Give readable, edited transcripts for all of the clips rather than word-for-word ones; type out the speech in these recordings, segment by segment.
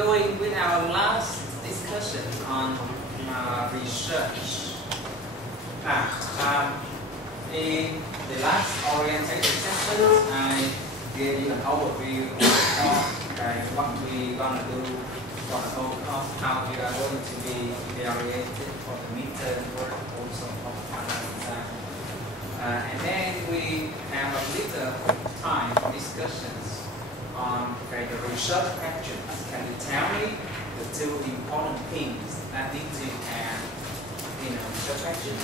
going with our last discussion on research. In the last orientation sessions, I gave you an overview of what we're going to do for the whole course, how we are going to be evaluated for the midterm work, also for the final exam. And then we have a little time for discussions on the research questions. Can you tell me the two important things that need to have in a research questions?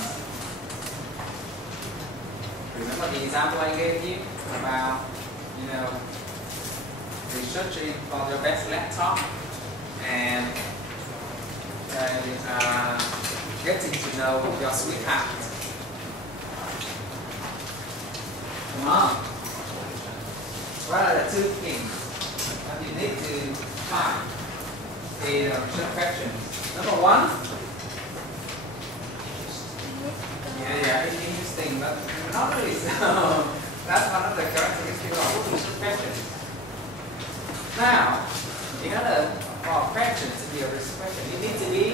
Remember the example I gave you about, researching for your best laptop and getting to know your sweetheart. Come on. What are the two things that you need to find in research questions? Number one, it's interesting, but not really so. That's one of the characteristics of research questions. Now, in order for questions to be a research question, it needs to be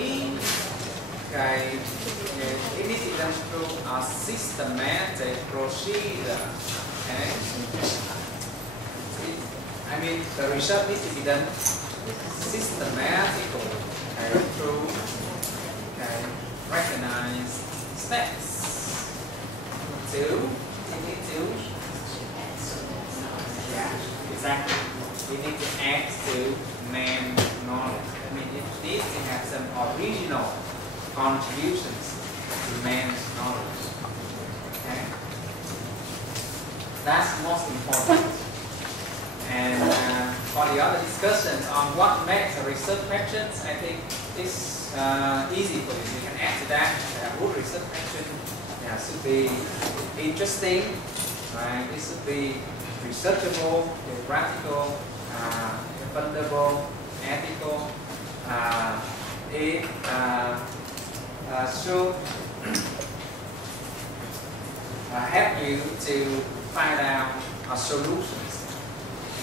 it needs to be done through a systematic procedure. Okay? The research needs to be done systematically through recognized steps. Two, you need to exactly. You need to add to main knowledge. It needs to have some original contributions to man's knowledge. Okay? That's most important. And for the other discussions on what makes a research questions, I think it's easy for you. You can add to that. Good research question should be interesting, right? It should be researchable, practical, fundable, ethical. It should help you to find out solutions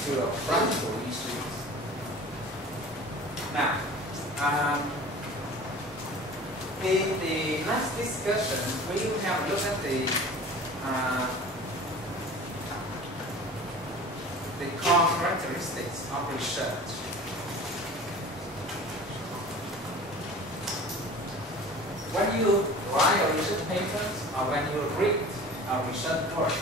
to a practical issues. Now, in the last discussion, we will have a look at the core characteristics of research. When you write a research paper or when you read a research work,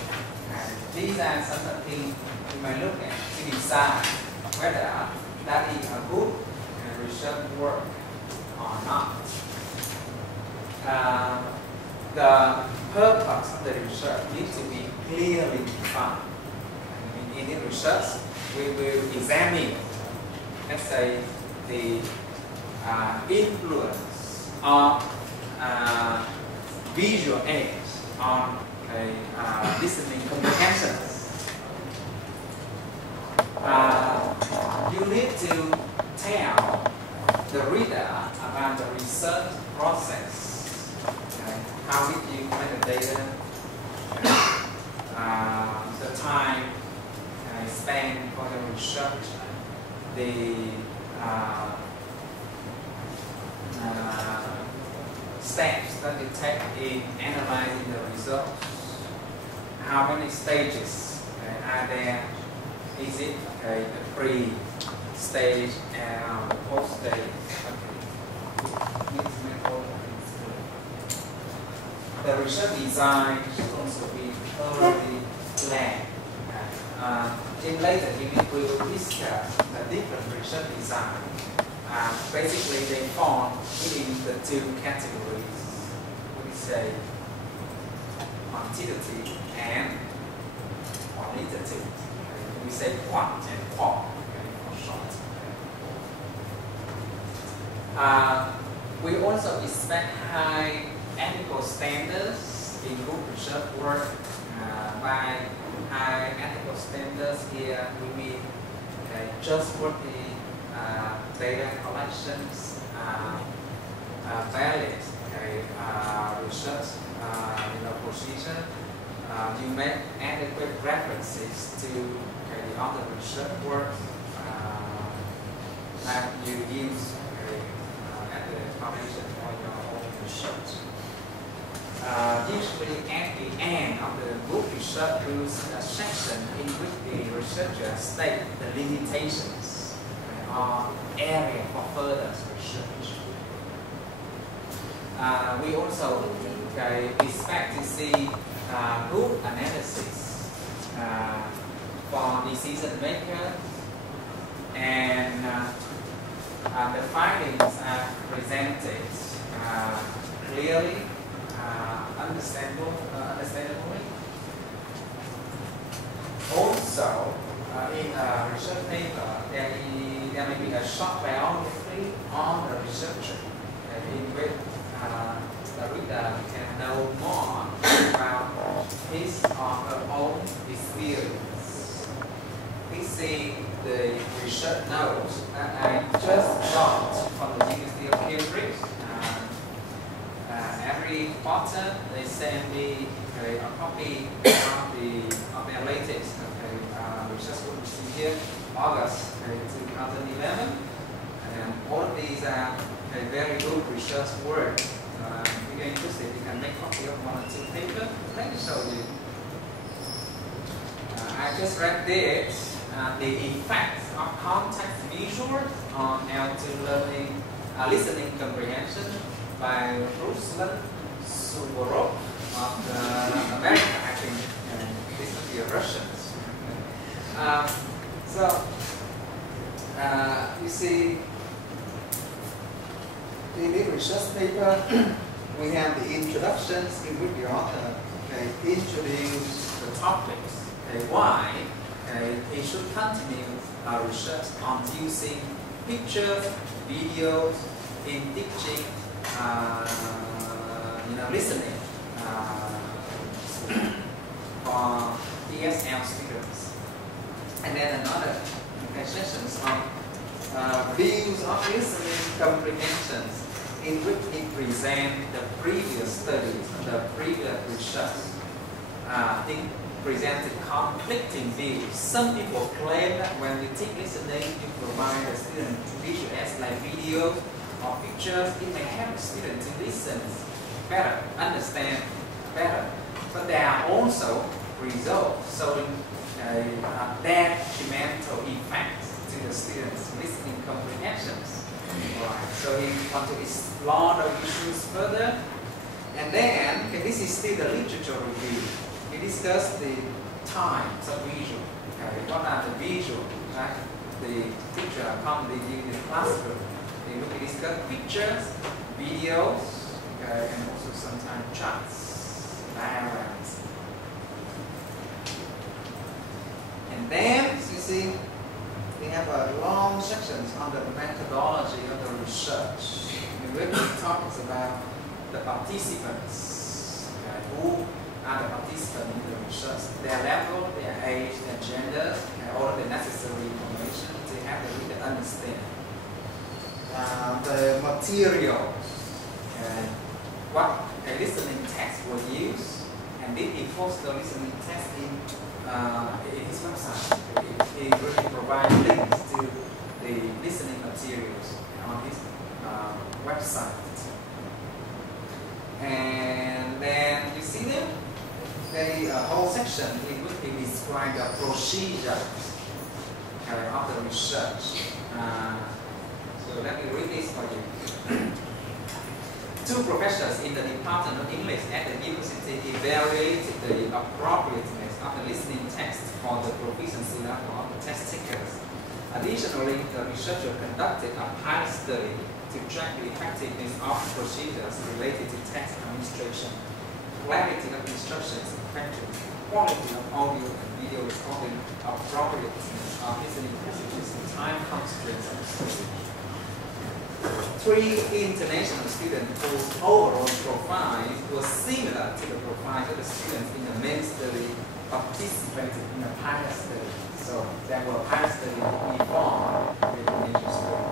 these are some of the things you may look at to decide whether that is a good research work or not. The purpose of the research needs to be clearly defined. In the research, we will examine, let's say, the influence of visual aids on listening comprehension. You need to tell the reader about the research process. How did you collect the data? The time spent for the research, the steps that you take in analyzing the results. How many stages are there? Is it the pre-stage and the post-stage? The research design should also be thoroughly planned. In later unit, we will discuss the different research design. Basically, they fall within the two categories. We say quantitative and qualitative. We say quant and qual for short. We also expect high ethical standards in group research work. By high ethical standards here, we mean trustworthy data collections, valid research procedure. You make adequate references to the other research work. that you use at the foundation for your own research. Usually at the end of the book research rules a section in which the researcher states the limitations or area for further research. We also expect to see group analysis for decision makers, and the findings are presented clearly, understandably. Also, in a research paper, there may be a short biography on the researcher, in which the reader can know more about his or her own experience. We see the research notes that I just got from the University of Cambridge. Every quarter they send me a copy of their latest research published here, August 2011. And all of these are very good research work. If you're interested, you can make copy of one or two papers. Let me show you. I just read this, the effects of context visual on L2 learning, listening comprehension by Ruslan Suvorov of the American, I think. This would be a Russian. You see, in the research paper, we have the introductions in which the author introduce the topics, why he should continue research on using pictures, videos in teaching, listening for ESL students. And then another sessions on views of listening comprehensions, in which he presents the previous studies, the previous research. He presented conflicting views. Some people claim that when you teach listening, you provide the student visual aids like videos or pictures. It may help the student to listen better, understand better. But there are also results showing detrimental effects to the students' listening comprehensions. Right. So he wants to explore the issues further. And then, this is still the literature review. We discussed the types of visual. What are the visual that the teacher commonly use in the classroom? We discuss pictures, videos, and also sometimes charts, diagrams. And then, you see, we have a long sections on the methodology of the research. In which it talks about the participants, who are the participants in the research, their level, their age, their gender, and all of the necessary information to have the reader understand. The materials, what a listening test was used, and did he post the listening test in his website. He really provides links to the listening materials on his website. And then you see them? The whole section in which he describes the procedure of the research. So let me read this for you. Two professors in the Department of English at the university evaluated the appropriateness of the listening test for the proficiency level of the test takers. Additionally, the researcher conducted a pilot study to track the effectiveness of procedures related to text administration, clarity of instructions and questions, quality of audio and video recording, appropriateness of listening messages, and time constraints of study. 3 international students whose overall profiles were similar to the profiles of the students in the main study participated in the pilot study. So there were pilot studies before the initial study.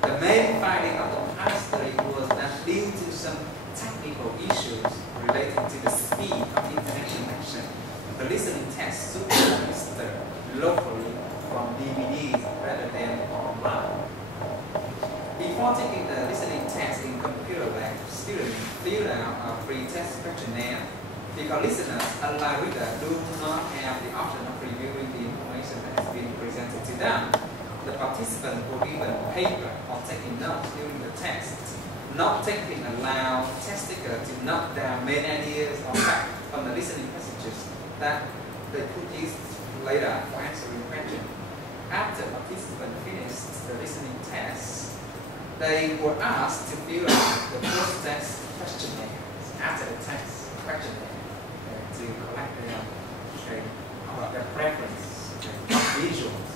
The main finding of the pilot study was that due to some technical issues related to the speed of internet connection, the listening test should be administered locally from DVDs rather than online. Before taking the listening test in computer lab, students fill out a pre-test questionnaire because listeners, unlike readers, do not have the option of reviewing the information that has been presented to them. The participants were given paper or taking notes during the test. Not taking allow test taker to note down main ideas or facts from the listening passages that they could use later for answering questions. After participants finished the listening test, they were asked to fill out the first test questionnaire after the test questionnaire to collect their preference, visuals.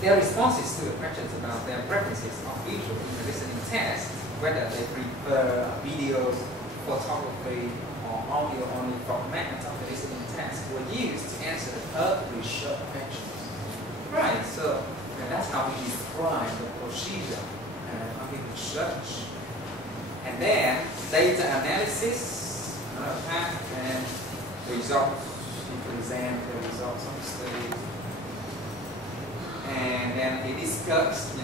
Their responses to the questions about their preferences of visual in the listening test, whether they prefer video, photography, or audio-only format of the listening test, were used to answer the third research questions. Right, so that's how we describe the procedure of the research. And then data analysis, another part, and results. You present the results of the study. And then he discussed,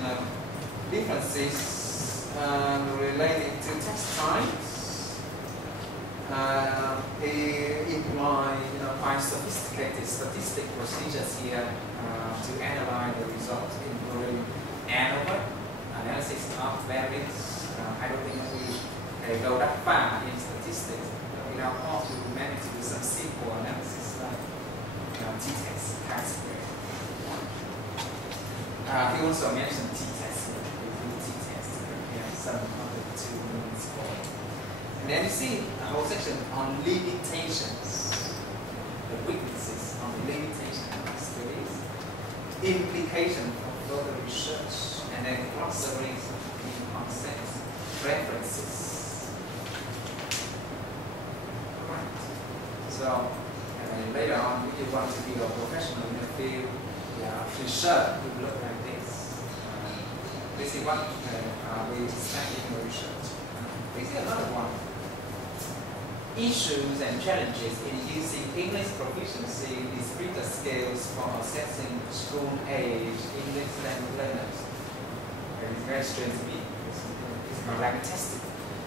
differences related to test times. He employed, quite sophisticated statistic procedures here to analyze the results, including ANOVA, analysis of variance. I don't think we go that far in statistics. In our course, we managed to do some simple analysis like t-test, chi-square. He also mentioned t-test, t-test, some of the 2 means for. And then you see a whole section on limitations, the weaknesses on the limitation of studies, implication for further research, and then glossaries in concepts, references. Right. So later on, if you want to be a professional in the field, research would look like this. This is what we expect in the research. This is another one. Issues and challenges in using English proficiency descriptor scales for assessing school-age English language learners. It's very strange to me. It's not like a testing.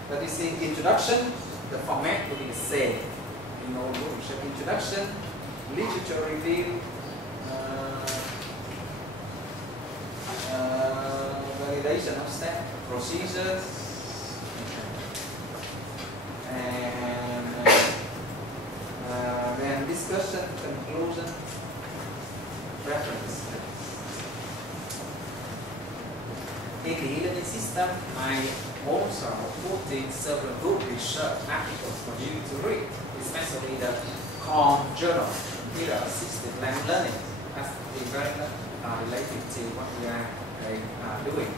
But you see, introduction, the format will be the same. So introduction, literature review, validation of step, procedures, and then discussion, conclusion, reference. In the e-learning system, I also put in several good research articles for you to read, especially the COM journal, Computer Assisted Language Learning. That's very related to what we are doing.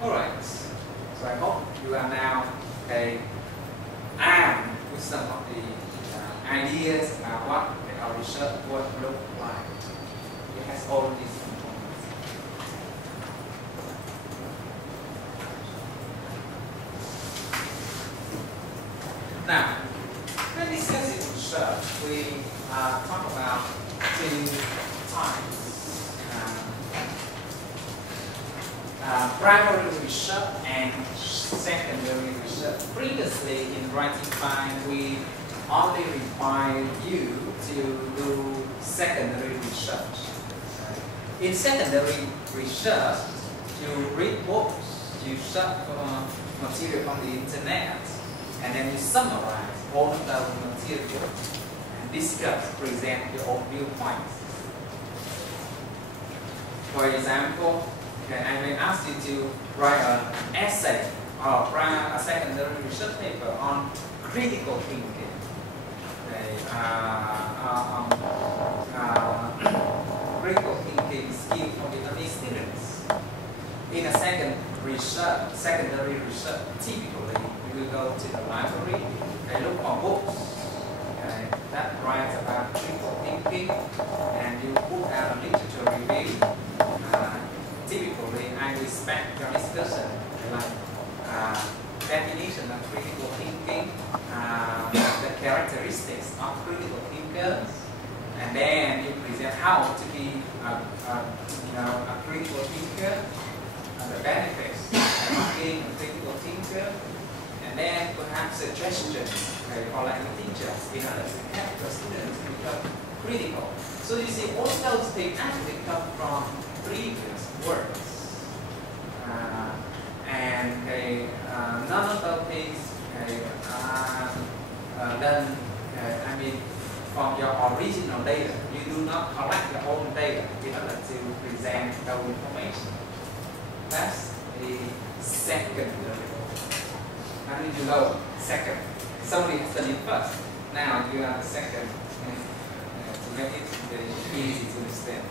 Alright, so I hope you are now armed with some of the ideas about what our research would look like. It has all these components. Now, when discussing research, we talk about 2 types. Primary research and secondary research. Previously, in writing file, we only require you to do secondary research. In secondary research, you read books, you search for material on the internet, and then you summarize all of the material and discuss, present your own viewpoints. For example, I may ask you to write an essay or write a secondary research paper on critical thinking. Critical thinking skill for Vietnamese students. In a secondary research, typically we will go to the library and look for books that writes about critical thinking, and you put out a literature review. Typically, I respect your discussion, like definition of critical thinking, the characteristics of critical thinkers, and then you present how to be a critical thinker, suggestions, okay, for like the teachers in order to help the students become critical. So you see, all those things actually come from previous works. And none of those things are done, I mean, from your original data. You do not collect your own data in order to present those information. That's the second level. How did you know? Second. Somebody has done it first. Now you are the second. To make it very easy to understand.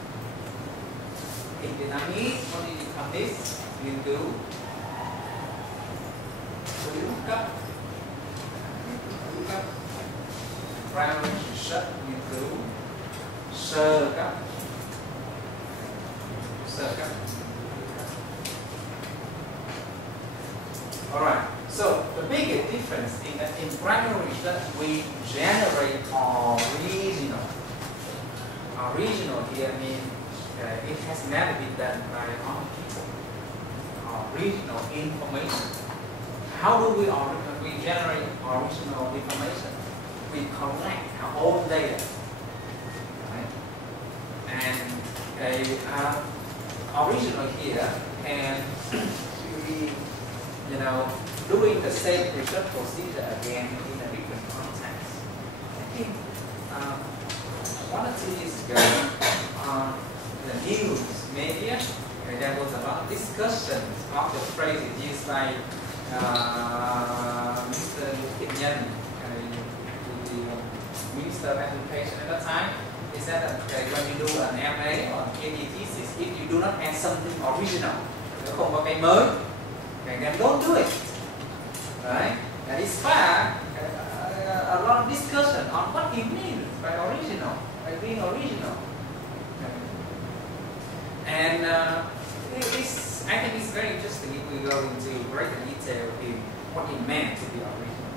In Vietnamese, what do you call this? Nghiên cứu cấp primary research, nghiên cứu sơ cấp. Alright, so the biggest difference in that in primary research we generate original. Original here means it has never been done by other people. Original information. How do we generate original information? We collect our own data, right? And original here can be, doing the same research procedure again in a different context. I think 1 or 2 years ago on the news media, there was a lot of discussions of the phrases used by Mr. Kim Nhân, the Minister of Education at that time. He said that when you do an MA or PhD thesis, if you do not add something original, không có cái mới, then don't do it. Right? And it's fact, a lot of discussion on what it means by original, by being original. And I think it's very interesting if we go into greater detail in what it meant to be original.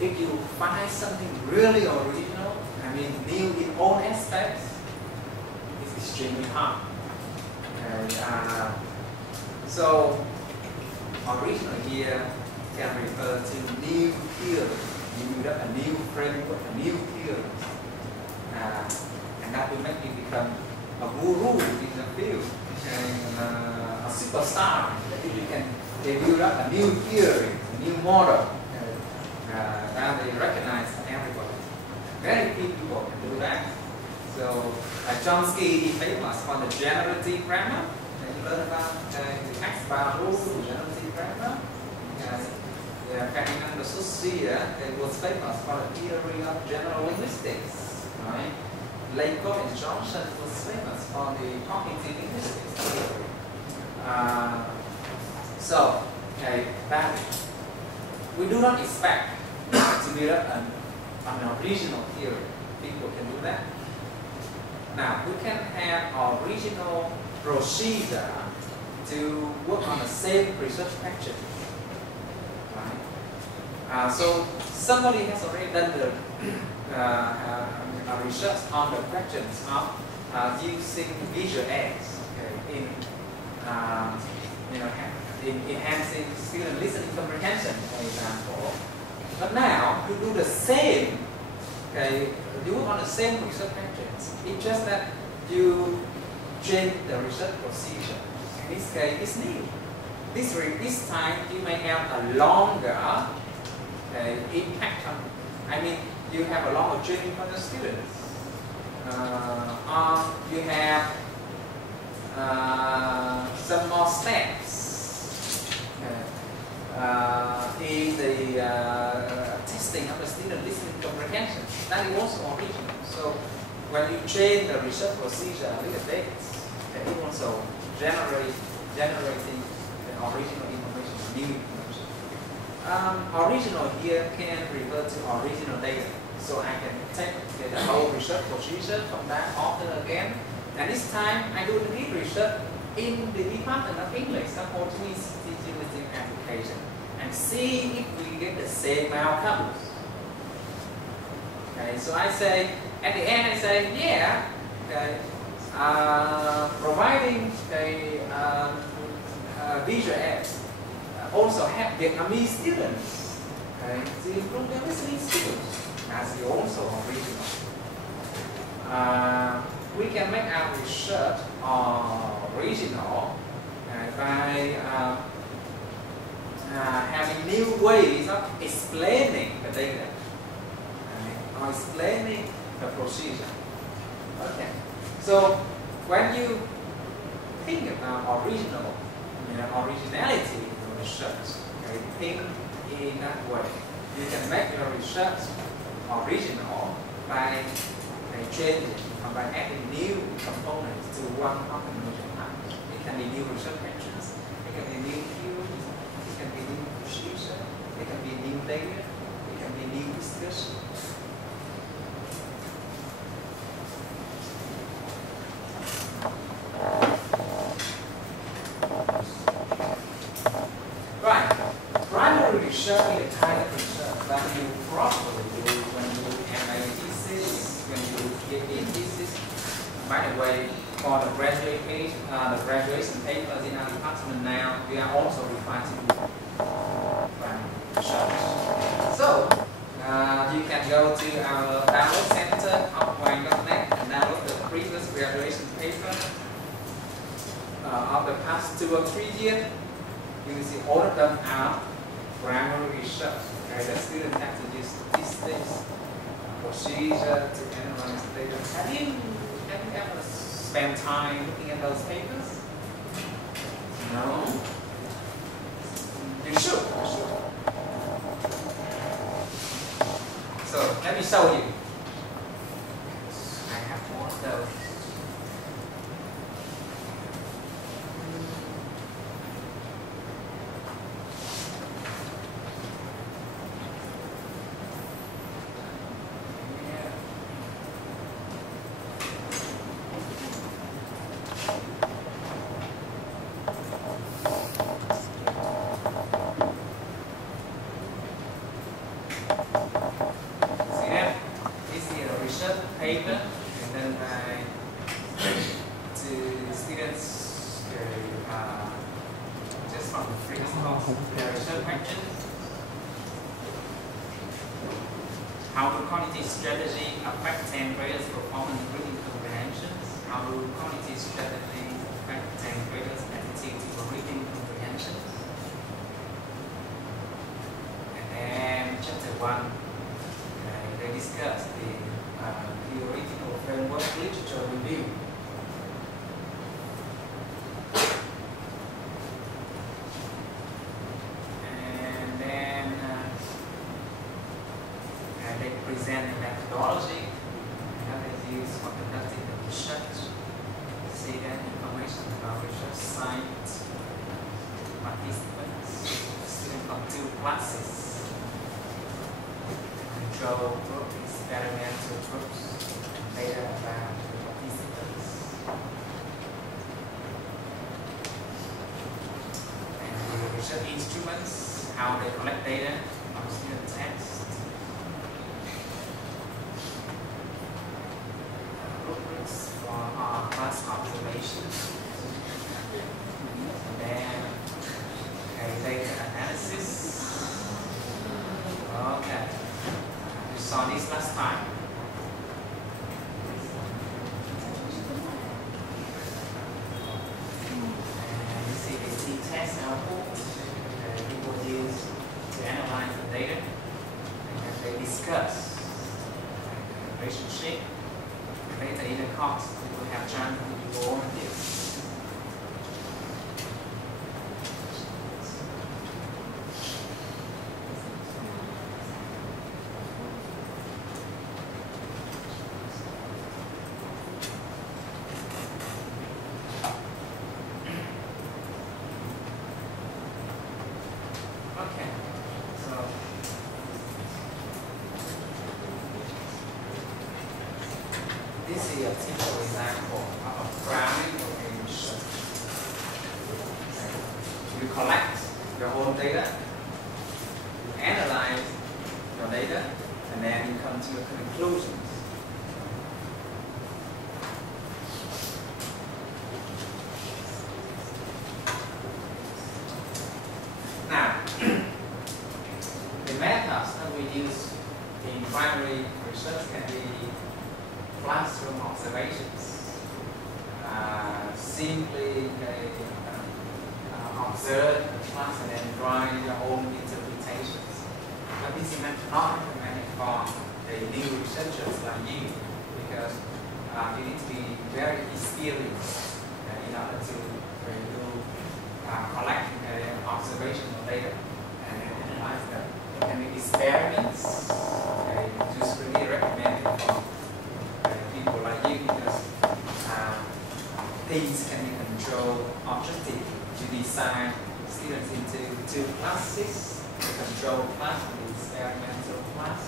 If you find something really original, I mean new in all aspects, it's extremely hard. So original here can refer to new theory, a new framework, a new theory, and that will make you become a guru in the field, and a superstar. If you can build up a new theory, a new model, that they recognize everybody. Very few people can do that. So Chomsky is famous for the generative grammar. You learn about the X-bar rule, generative grammar. Ferdinand de Saussure was famous for the theory of general linguistics. Right? Lakoff and Johnson was famous for the cognitive linguistics theory. That we do not expect to build up an original theory. People can do that. Now, we can have original procedure to work on the same research question. Right? So somebody has already done the research on the questions of using visual aids in enhancing student listening comprehension, for example. But now you do the same, you work on the same research questions. It's just that you change the research procedure. In this case, it's new. This time you may have a longer impact on. I mean, you have a longer training for the students. Or you have some more steps in the testing of the student listening comprehension. That is also original. So when you change the research procedure a little bit, it also generating the original information, new information. Original here can refer to original data. So I can take the whole research procedure from that author again. And this time I do the deep research in the Department of English, the Portuguese teaching listening application, and see if we get the same outcomes. Okay, so I say, at the end I say, yeah, providing the visual aids also help Vietnamese students Okay, to improve their listening skills as the also original. We can make our research original by having new ways of explaining the data, or explaining the procedure. Okay, so when you think about originality in research, okay, think in that way. You can make your research original by changing or by adding new components to one organization. It can be new research questions, it can be new theories, it can be new procedure, it can be new data, it can be new discussion. Right. Primary research is the kind of research that you probably do when you do MA thesis, when you do PhD thesis. By the way, for the graduation papers in our department now, we are also required to do primary research. So, you can go to our download center, outwine.net, and download the previous graduation paper of the past 2 or 3 years. You will see all of them are primary research. Okay, the students have to use statistics, procedure to analyze data. Have you ever spent time looking at those papers? No? You should. So let me show you. I have more of those. Paper, and then to students just from the previous course, their research questions. How do quality strategy affect 10 graders' performance reading comprehensions? How do quality strategy affect 10 graders' attitude to reading comprehensions? And then chapter 1, they discuss the theoretical framework literature review. And then they present the methodology that is used for conducting the research. See that information about research science, participants, students from 2 classes, control group, experimental groups, data about the participants, and the research instruments, how they collect data from student text, rubrics for our class observations, and then data analysis. Okay, we saw this last time. Test output people use to analyze the data, and they discuss the relationship, the data in the cost. We will have chance to go over this. Okay, so this is a typical example of a primary research. You collect your own data, you analyze your data, and then you come to your conclusions. Now, the method primary research can be classroom observations. Simply observe the class and then draw your own interpretations. But this is not recommended for the new researchers like you, because you need to be very experienced in order to collect observational data and analyze them. And the experiments just really recommended for people like you, because things can be controlled objective to design students into two classes: the control class and the experimental class.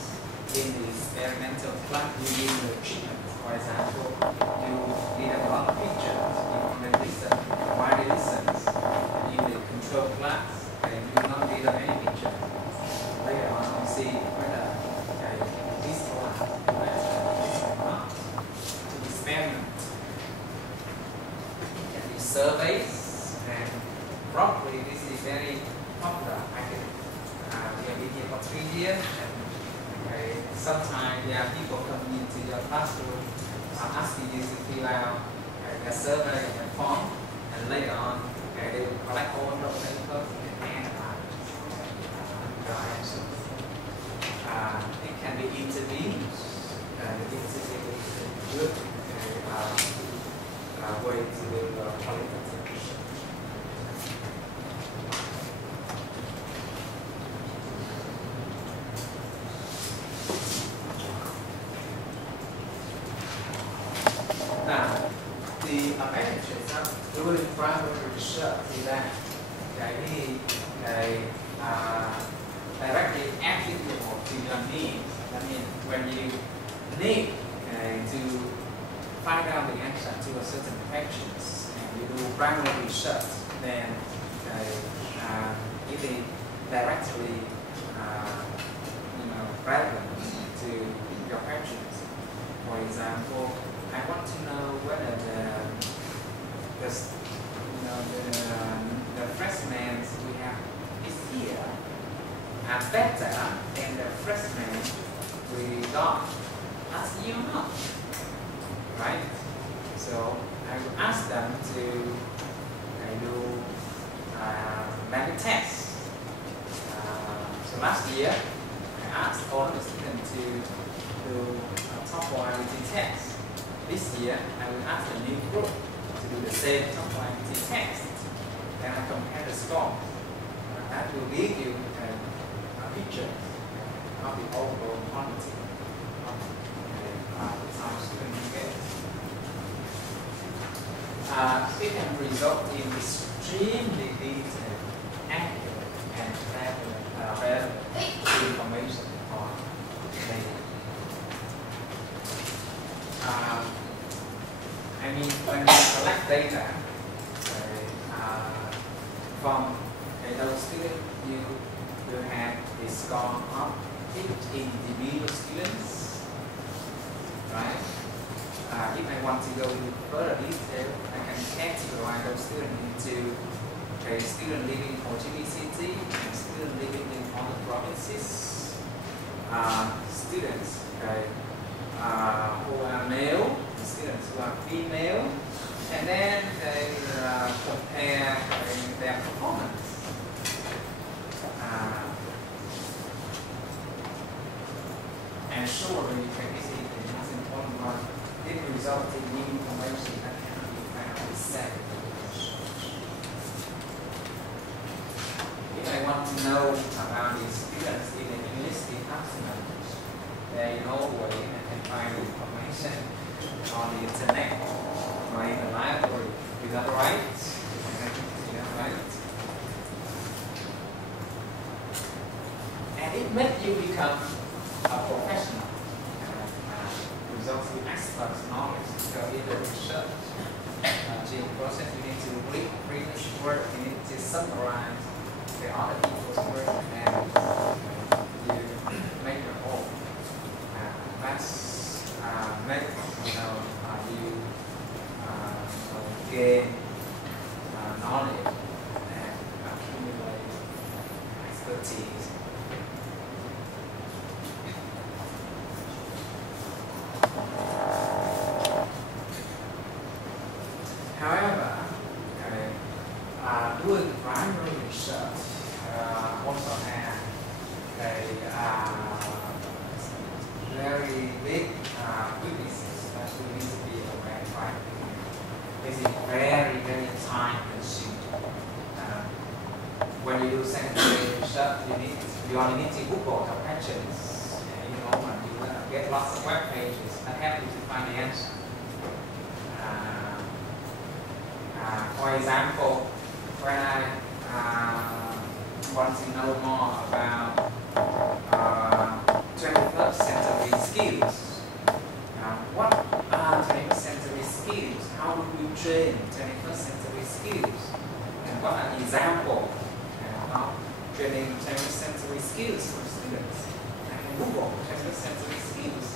In the experimental class, you use the treatment. For example, you need a lot of pictures, you want to listen while they listen. And in the control class, you do not need any pictures. Later on, you see whether this class is or not. To experiment. Surveys, and probably this is very popular. I can we have been here for 3 years, and sometimes there are people coming into your classroom asking you to fill out a survey and form, and later on they will collect all the papers and analyze your answers. It can be interviews. The interview is good way to do qualitative research. Now, the advantages of doing primary research is that they directly applicable to your needs. That means when you need to find out the answer to a certain questions and you do primary research, then it is directly relevant to your questions. For example, I want to know whether the freshmen we have this year are better than the freshmen we got last year or not. Right? So I will ask them to do many tests. So last year I asked all the students to do a top quality test. This year I will ask the new group to do the same top quality test. Then I compare the score. That will give you a picture of the overall quality of our students get. It can result in extremely detailed, accurate, and relevant information on data. I mean, when you collect data from those students, you will have a score of each individual students, right? If I want to go into further detail, I can categorize those students into a student living in Ho Chi Minh City and student living in other provinces, students who are male, students who are female, and then they compare their performance. And surely, this is the most important one. It results in new information that cannot be found in separate research. If I want to know about the students in the university customers, there is no way I can find information on the internet or in the library. Is that right? Is that right? And it makes you become a professional. Results in experts' knowledge. So in the research process, you need to read previous work, you need to summarize the other people's work, and you make your own. That's make you gain knowledge and accumulate expertise. research also have a very big weaknesses that we need to be aware of. Right? This is very, very time consuming. When you do secondary research, you only need to Google the questions, and you get lots of web pages that help you to find the answer. For example, when I want to know more about 21st century skills, what are 21st century skills? How do we train 21st century skills? And what are examples of training 21st century skills for students? I can Google 21st century skills,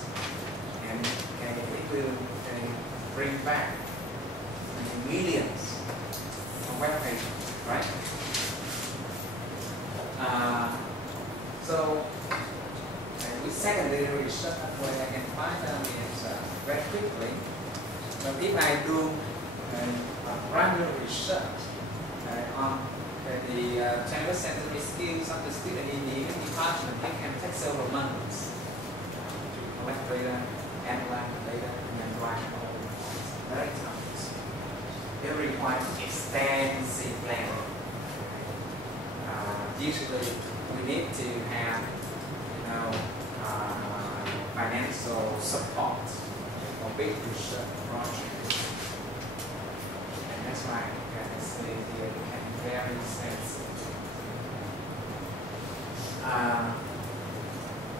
and it will bring back millions of web pages, right? So with secondary research, where I can find the answer very quickly. But if I do primary research on the 21st century skills of the student in the department, it can take several months to collect data, analyze the data, and then write all the reports. Very tough. It requires extensive planning. Usually, we need to have, financial support for big research projects, and that's why I say here it can be very sensitive.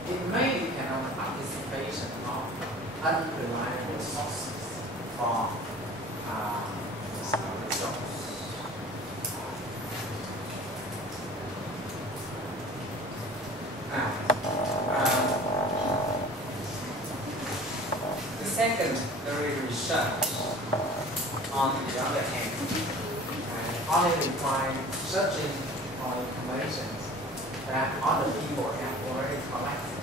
It may depend on the participation of unreliable sources for results. The secondary research, on the other hand, only requires searching for information that other people have already collected.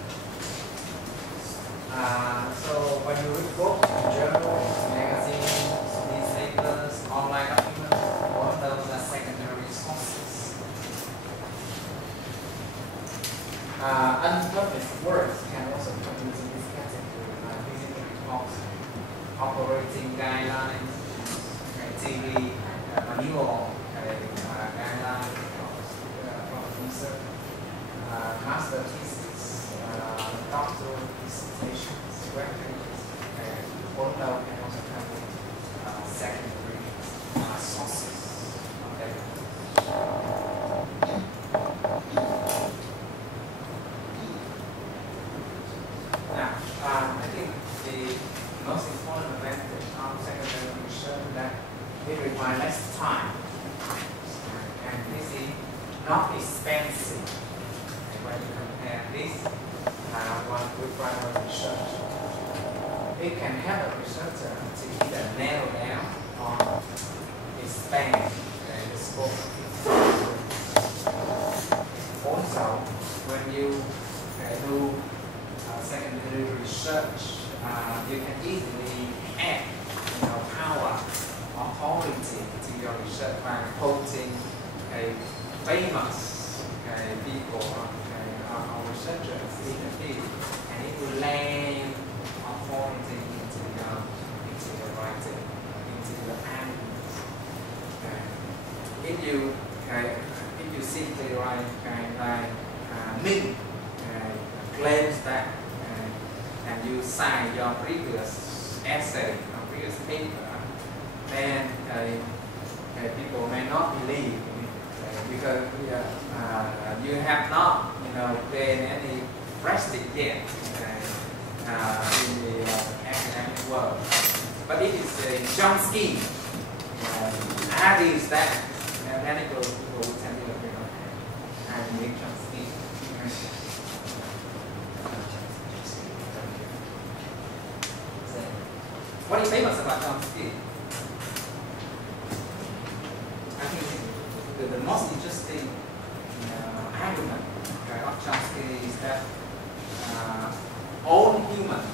So when you read books, journals, magazines, newspapers, online documents, all of those are secondary sources. Unpublished works can also come into this category, like visiting reports, operating guidelines, TV manual guidelines, research, master thesis, doctoral dissertations, web pages, all of those can also come with secondary sources. Okay. Now, I think the most important advantage of secondary research is that it requires less time, and this is not expensive. And when you compare this one with primary research, it can help a researcher to either narrow down or expand the scope. Also, when you do secondary research, you can easily add power, authority to your research by quoting famous people or researchers in the field, and it will lend authority into your writing, into your arguments. If you simply write me claims that, and you cite your previous essay or previous paper, then people may not believe because you have not gained any prestige yet in the academic world. But it is a Chomsky argues that many people will tell you I make Chomsky. What is famous about Chomsky? I think the most interesting argument of Chomsky is that all human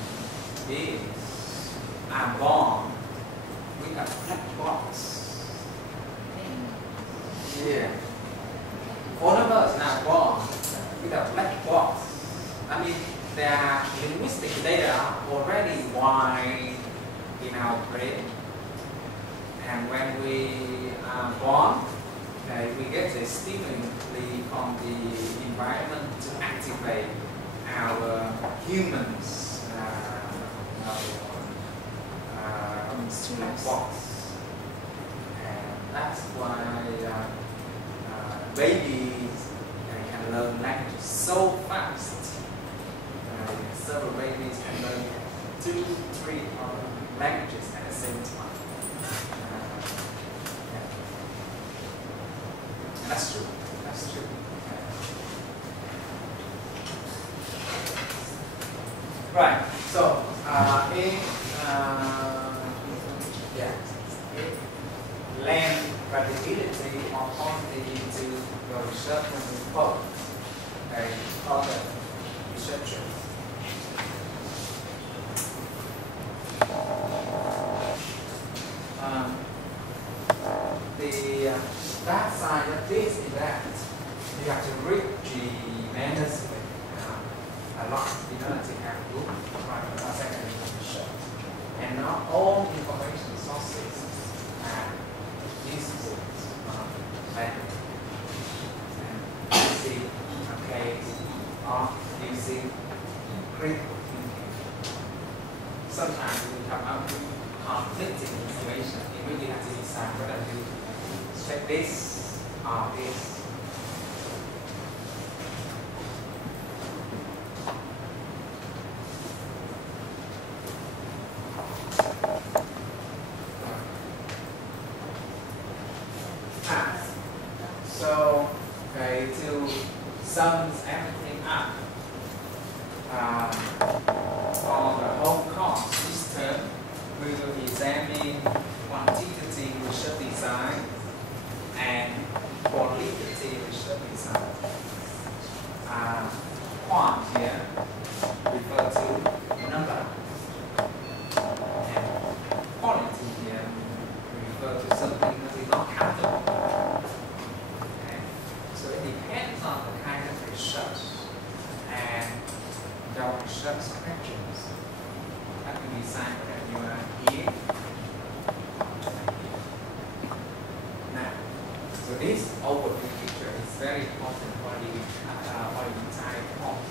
beings are born with a black box. Yeah. linguistic data already wired in our brain, and when we are born, we get the stimuli from the environment to activate our humans box, and that's why babies can learn language so fast. Several babies can learn 2, 3 languages at the same time. Yeah. That's true. That's true. Right. So land credibility or quantity to your research report. Other researchers. The bad side of this is that you have to read the manuscript a lot in order to have good secondary research. And not all information sources are useful and using or using critical thinking. Sometimes we come up with conflicting information in which you have to decide whether to check this or this. So, to sum everything up, for the whole course this term, we will examine quantitative research design and qualitative research design. Quant here refer to number, and quality here refer to something that is not countable. So it depends on the kind of research and your research questions that will decide whether you are here or here. Now, so this overview picture is very important for the entire course.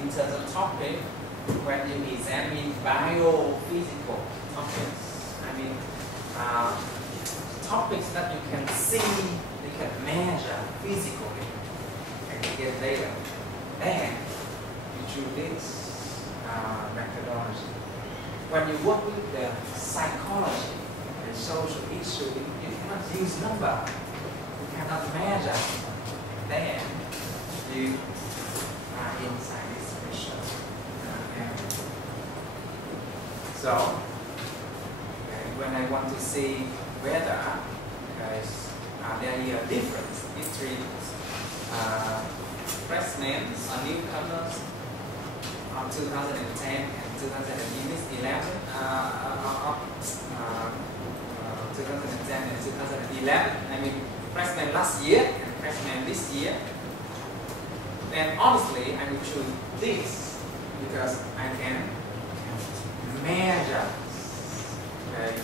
In terms of topic, when you examine biophysical topics, I mean topics that you can see, you can measure physically, and you get data, then you choose this methodology. When you work with the psychology and social issue, you cannot use number, you cannot measure, then you are inside this research area. So, when I want to see whether there is a difference between freshmen or newcomers of 2010 and 2011, 2010 and 2011, I mean freshmen last year and freshmen this year, then honestly I will choose this because I can measure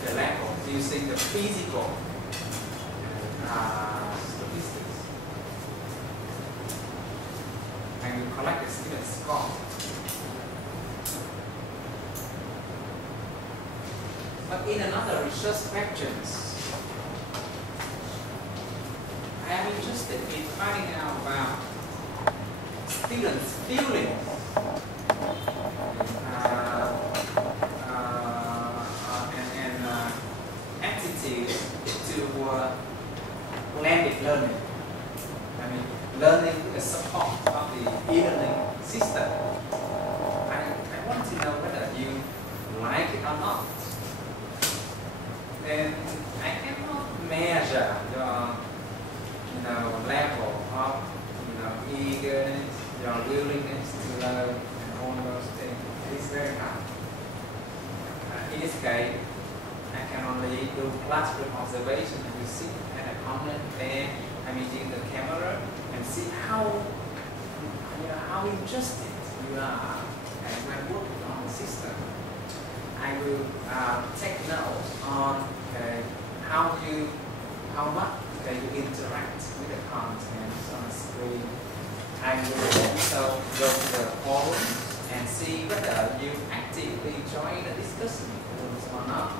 the level using the physical statistics, and you collect the student score. But in another research questions, I am interested in finding out about students' feelings attitude to blended learning. I mean, learning with the support of the e-learning system. I want to know whether you like it or not. Then I cannot measure your level of eagerness, your willingness to learn, and all those things. It is very hard. In this case, I can only do classroom observation and you sit at a corner there, I'm using the camera and see how interested you are and when working system. I will take note on how much you interact with the content on the screen. I will also go to the forums and see whether you actively join the discussion forums or not.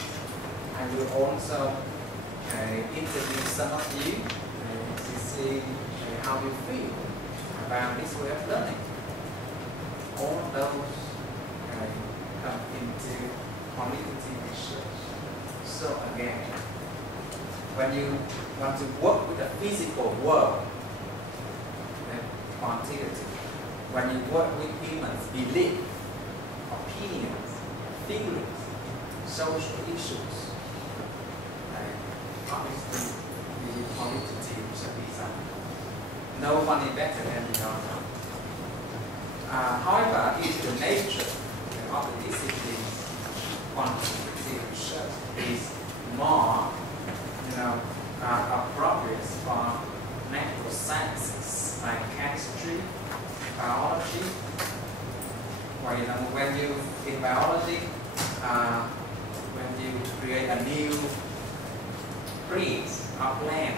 I will also interview some of you to see how you feel about this way of learning. All of those come into qualitative research. So again, when you want to work with the physical world, quantitative. When you work with humans' beliefs, opinions, feelings, social issues, obviously the qualitative should be some. No one is better than the other. However, due to the nature of the discipline, quantitative research is more, appropriate for natural sciences like chemistry, biology. For example, when you in biology, when you create a new breed of plant,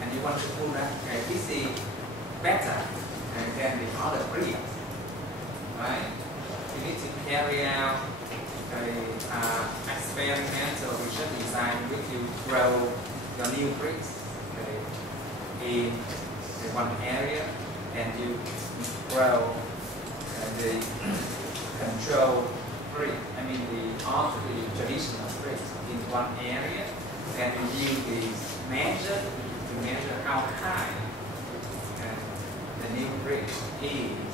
and you want to prove that this is better than the other breed, right? You need to carry out experimental research design which you grow your new breeds in one area, and you grow the control breed, the traditional breeds in one area, and you use these measures to measure how high the new breed is,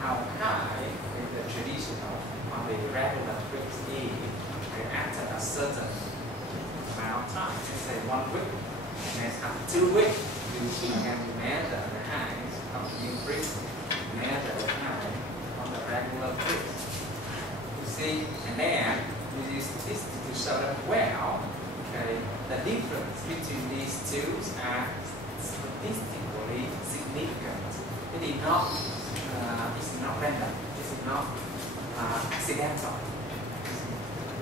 how high the traditional or the regular breeds is after a certain amount of time, let's say 1 week, and after 2 weeks, you can measure the height of the new breed, measure the height of the regular breed. You see, and then you use this to show that, well, the difference between these two are statistically significant. It is not, it's not random. This is not accidental.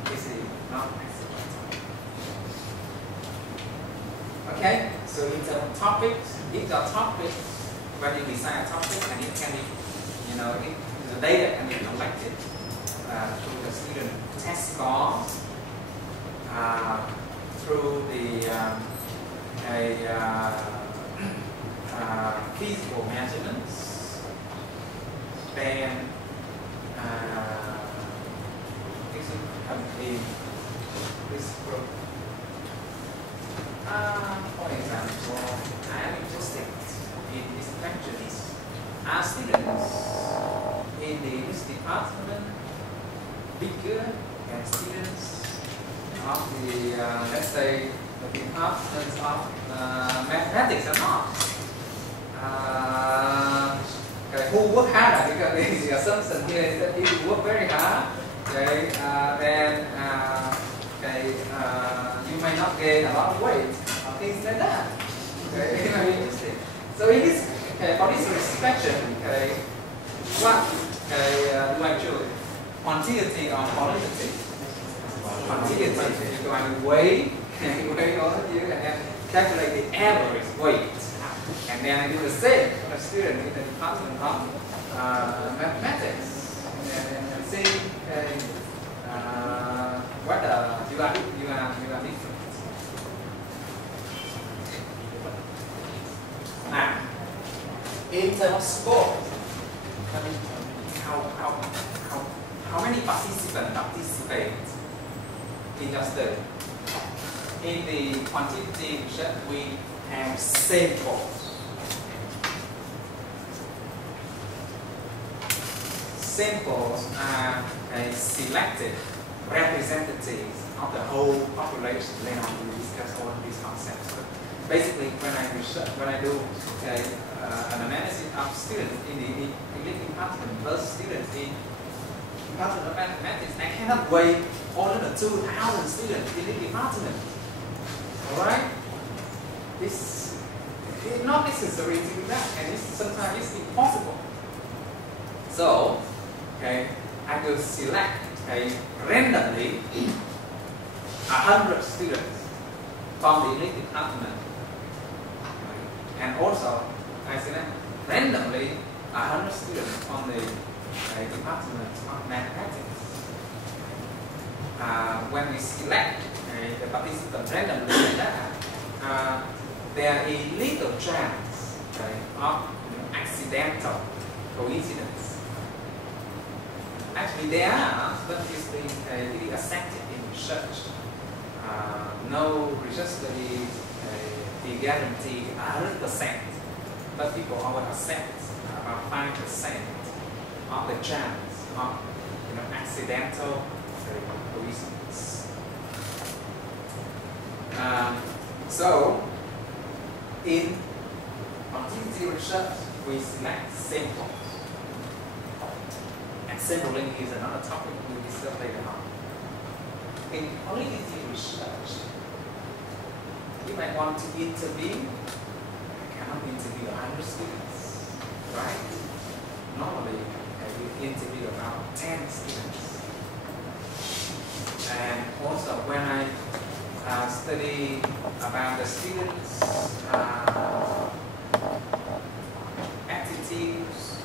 This is not accidental. Okay, so in terms of topics, each of topics, when you design a topic, and it can be, the data can be collected through the student test scores, through the physical measurements, then this will come in this group. For example, I am interested in this lectures. Our students in this department bigger than students of the, let's say, the departments of mathematics or not. Who work harder? Because the assumption here is that if you work very hard, then you may not gain a lot of weight or things like that. Okay, very interesting. So in this, for this inspection, what do I choose? Quantitative or qualitative? Quantitative. You go and weigh all of you, and then calculate the average weight. And then I do the same for the student in the department of mathematics, and see whether you are different. Now, in terms of score, how many participants participate in your study? In the quantitative research, we have samples. Samples are selected representatives of the whole population. Later on, we discuss all of these concepts. But basically, when I do an analysis of students in the English department versus students in department of mathematics, I cannot weigh all of the 2,000 students in the department. All right? This is not necessary to do that, and sometimes it's impossible. So, okay, I will select randomly 100 students from the English department, and also I select randomly 100 students from the department of mathematics. When we select the participants randomly like that, there is little chance of accidental coincidence. Actually, there are, but it's been really accepted in research. No research study guarantee 100%, but people always accept about 5% of the chance of accidental coincidence. So, in quantitative research, we select samples. And sampling is another topic we will discuss later on. In qualitative research, you might want to interview, you cannot interview 100 students, right? Normally, you interview about 10 students. And also, when I study about the students' attitudes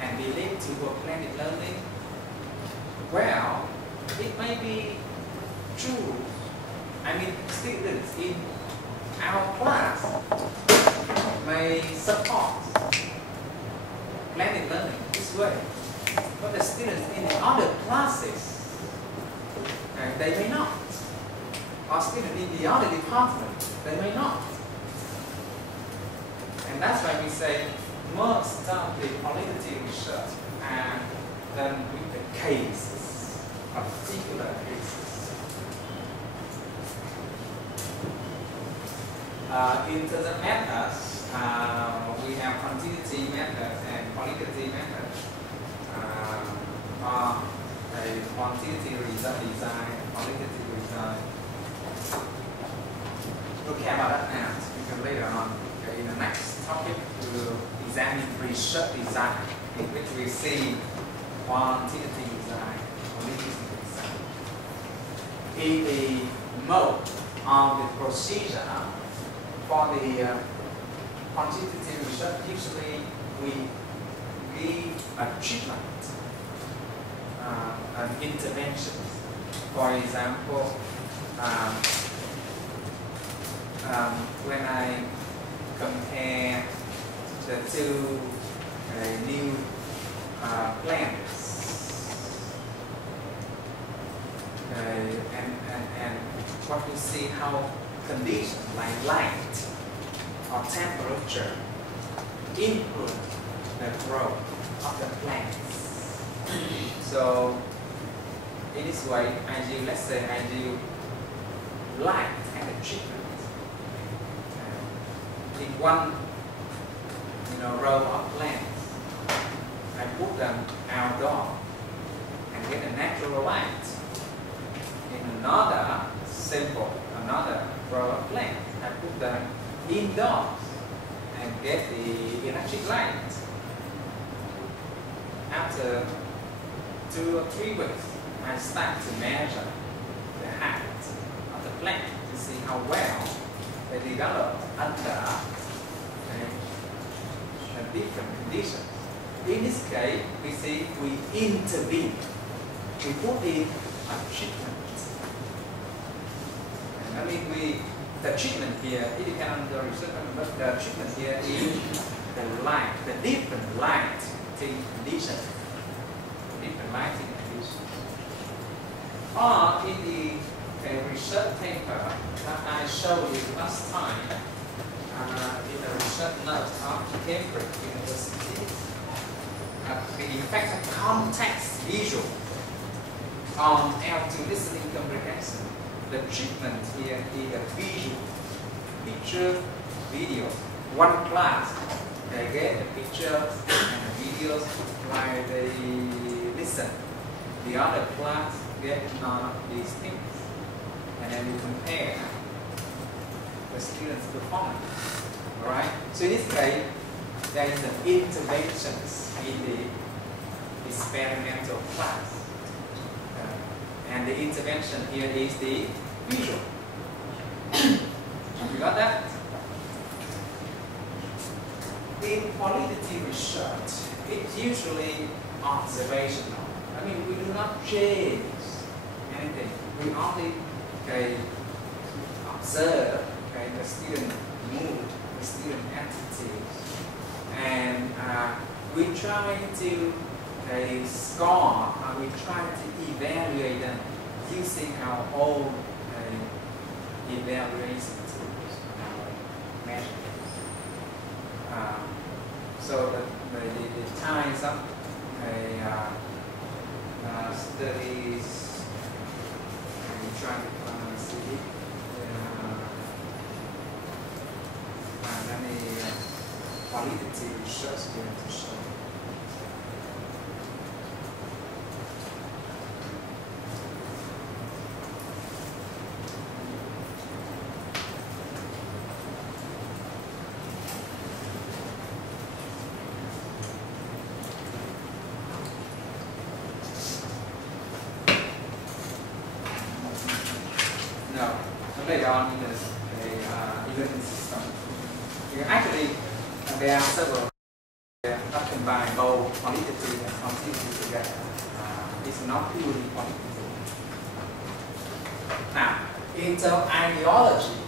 and belief toward blended learning, well, it may be true. I mean, students in our class may support blended learning this way, but the students in the other classes, they may not. Or students in the other department, they may not. And that's why we say most of the qualitative research are done with the cases, particular cases. In terms of methods, we have quantitative methods and qualitative methods. A quantitative result design, qualitative design. We'll care about that now. We can later on. Okay, in the next topic, we will examine research design, in which we see quantitative design, qualitative design. In the mode of the procedure for the quantitative research, usually we give a treatment, an intervention. For example, when I compare the two new plants, and what we see how conditions like light or temperature influence the growth of the plants. So in this way, let's say I do light and a treatment. In one row of plants, I put them outdoors and get a natural light. In another another row of plants, I put them indoors and get the electric light. After 2 or 3 weeks, I start to measure the height of the plant to see how well they develop under different conditions. In this case, we see we intervene. We put in a treatment. And I mean, the treatment here, it depends on the research, but the treatment here is the light, the different lighting conditions. Different lighting conditions. Or in the research paper that I showed you last time, in the research note of Cambridge University, the effect of context visual on L2 listening comprehension. The treatment here is a visual, picture, video. One class, they get the pictures and the videos while they listen. The other class get none of these things. And then we compare the students' performance. Alright? So in this case, there is an interventions in the experimental class. And the intervention here is the visual. You got that? In qualitative research, it's usually observational. I mean, we do not change anything. We only observe the student mood, the student attitude, and we try to score, we try to evaluate them using our own evaluation tools, our measures. So the Times Up studies, we try to see many qualitative research going to show. Later on in the learning system, actually there are several that combine both qualitative and quantitative together. It's not purely quantitative. Now, in terms of ideology,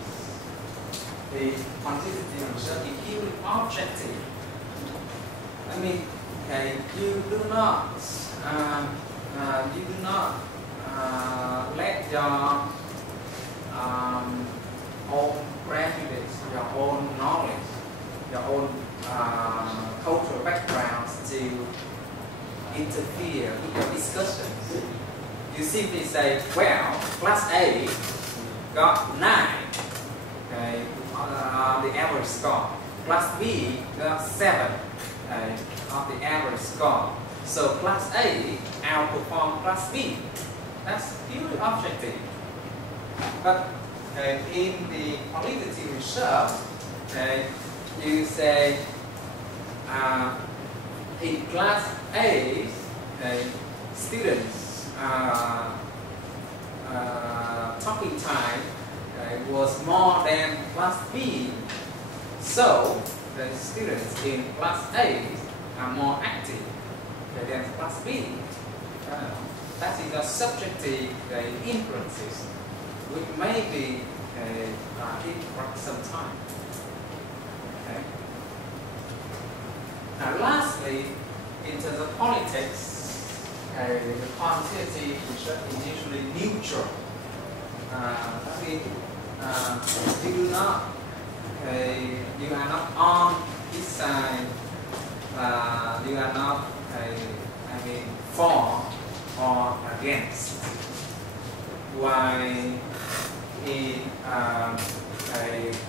the quantitative research is purely objective. I mean, you do not let your own prejudice, your own knowledge, your own cultural backgrounds to interfere with your discussions. You simply say, well, class A got 9, the average score. Class B got 7, of the average score. So class A outperformed class B. That's purely objective. But in the qualitative research, you say in class A, students' talking time was more than class B. So the students in class A are more active than class B. That is the subjective influences, which may be incorrect sometimes. Okay. Now, lastly, in terms of politics, the quantitative research is usually neutral. That means you are not on this side. You are not, for or against. While in a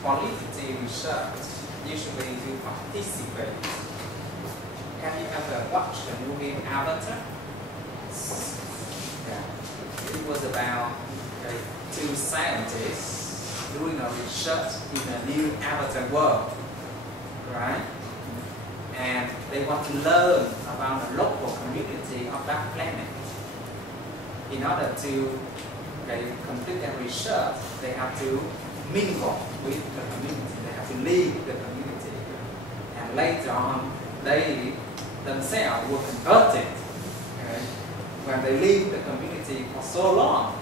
qualitative research, usually you participate. Have you ever watched the movie Avatar? Yeah. It was about two scientists doing a research in a new Avatar world, right? And they want to learn about the local community of that planet. In order to complete their research, they have to mingle with the community, they have to live with the community. And later on, they themselves were converted. When they live the community for so long,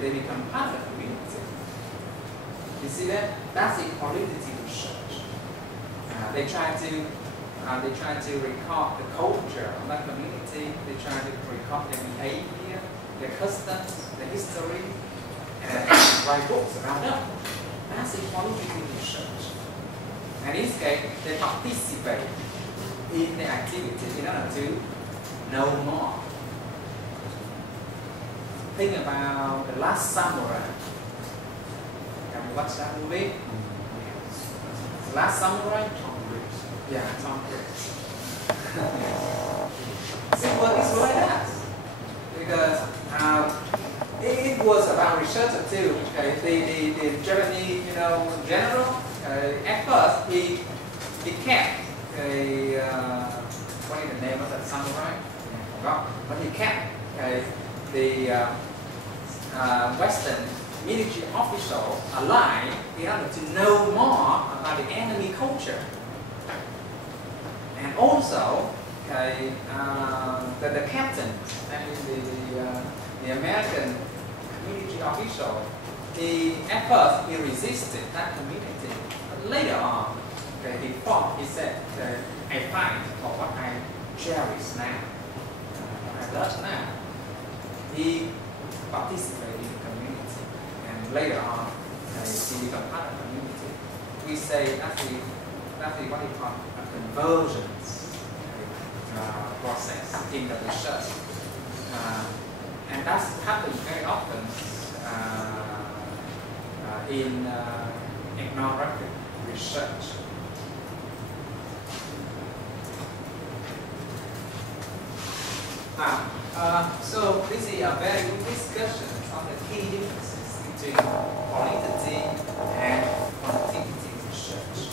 they become part of the community. You see that? That's a qualitative research. They try to record the culture of that community. They try to record their behavior, their customs, their history, and write books about them. That's a qualitative research. And in this case, they participate in the activity in order to know more. Think about The Last Samurai. Have you watched that movie? The Last Samurai? Yeah, Tom Cruise. Simple is like that. Because it was about research too. The Japanese, general, at first he kept what is the name of the samurai, I forgot, but he kept the Western military official alive in order to know more about the enemy culture. And also, the captain, that is the American military official, at first he resisted that community, but later on, he fought. He said, I fight for what I cherish now, what I love now. He participated in the community, and later on, he became part of the community. We say that's what we call a conversion process in the research, and that's happens very often in ethnographic research. So this is a very good discussion on the key differences between qualitative and quantitative research.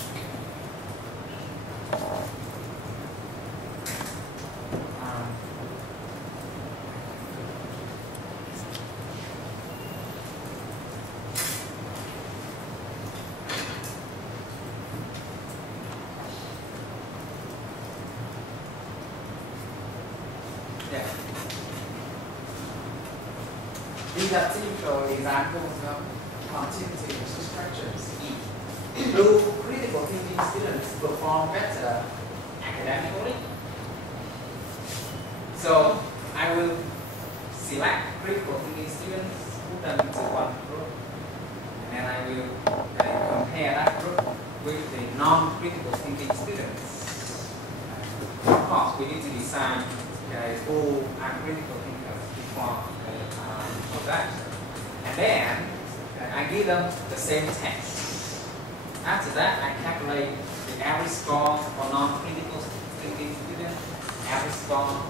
These are typical examples of quantitative research structures. Do critical thinking students perform better academically? So I will select critical thinking students, put them into one group, and then I will compare that group with the non-critical thinking students. Of course, we need to decide who are critical thinkers before that. And then I give them the same test. After that, I calculate the average score for non-critical thinking students, average score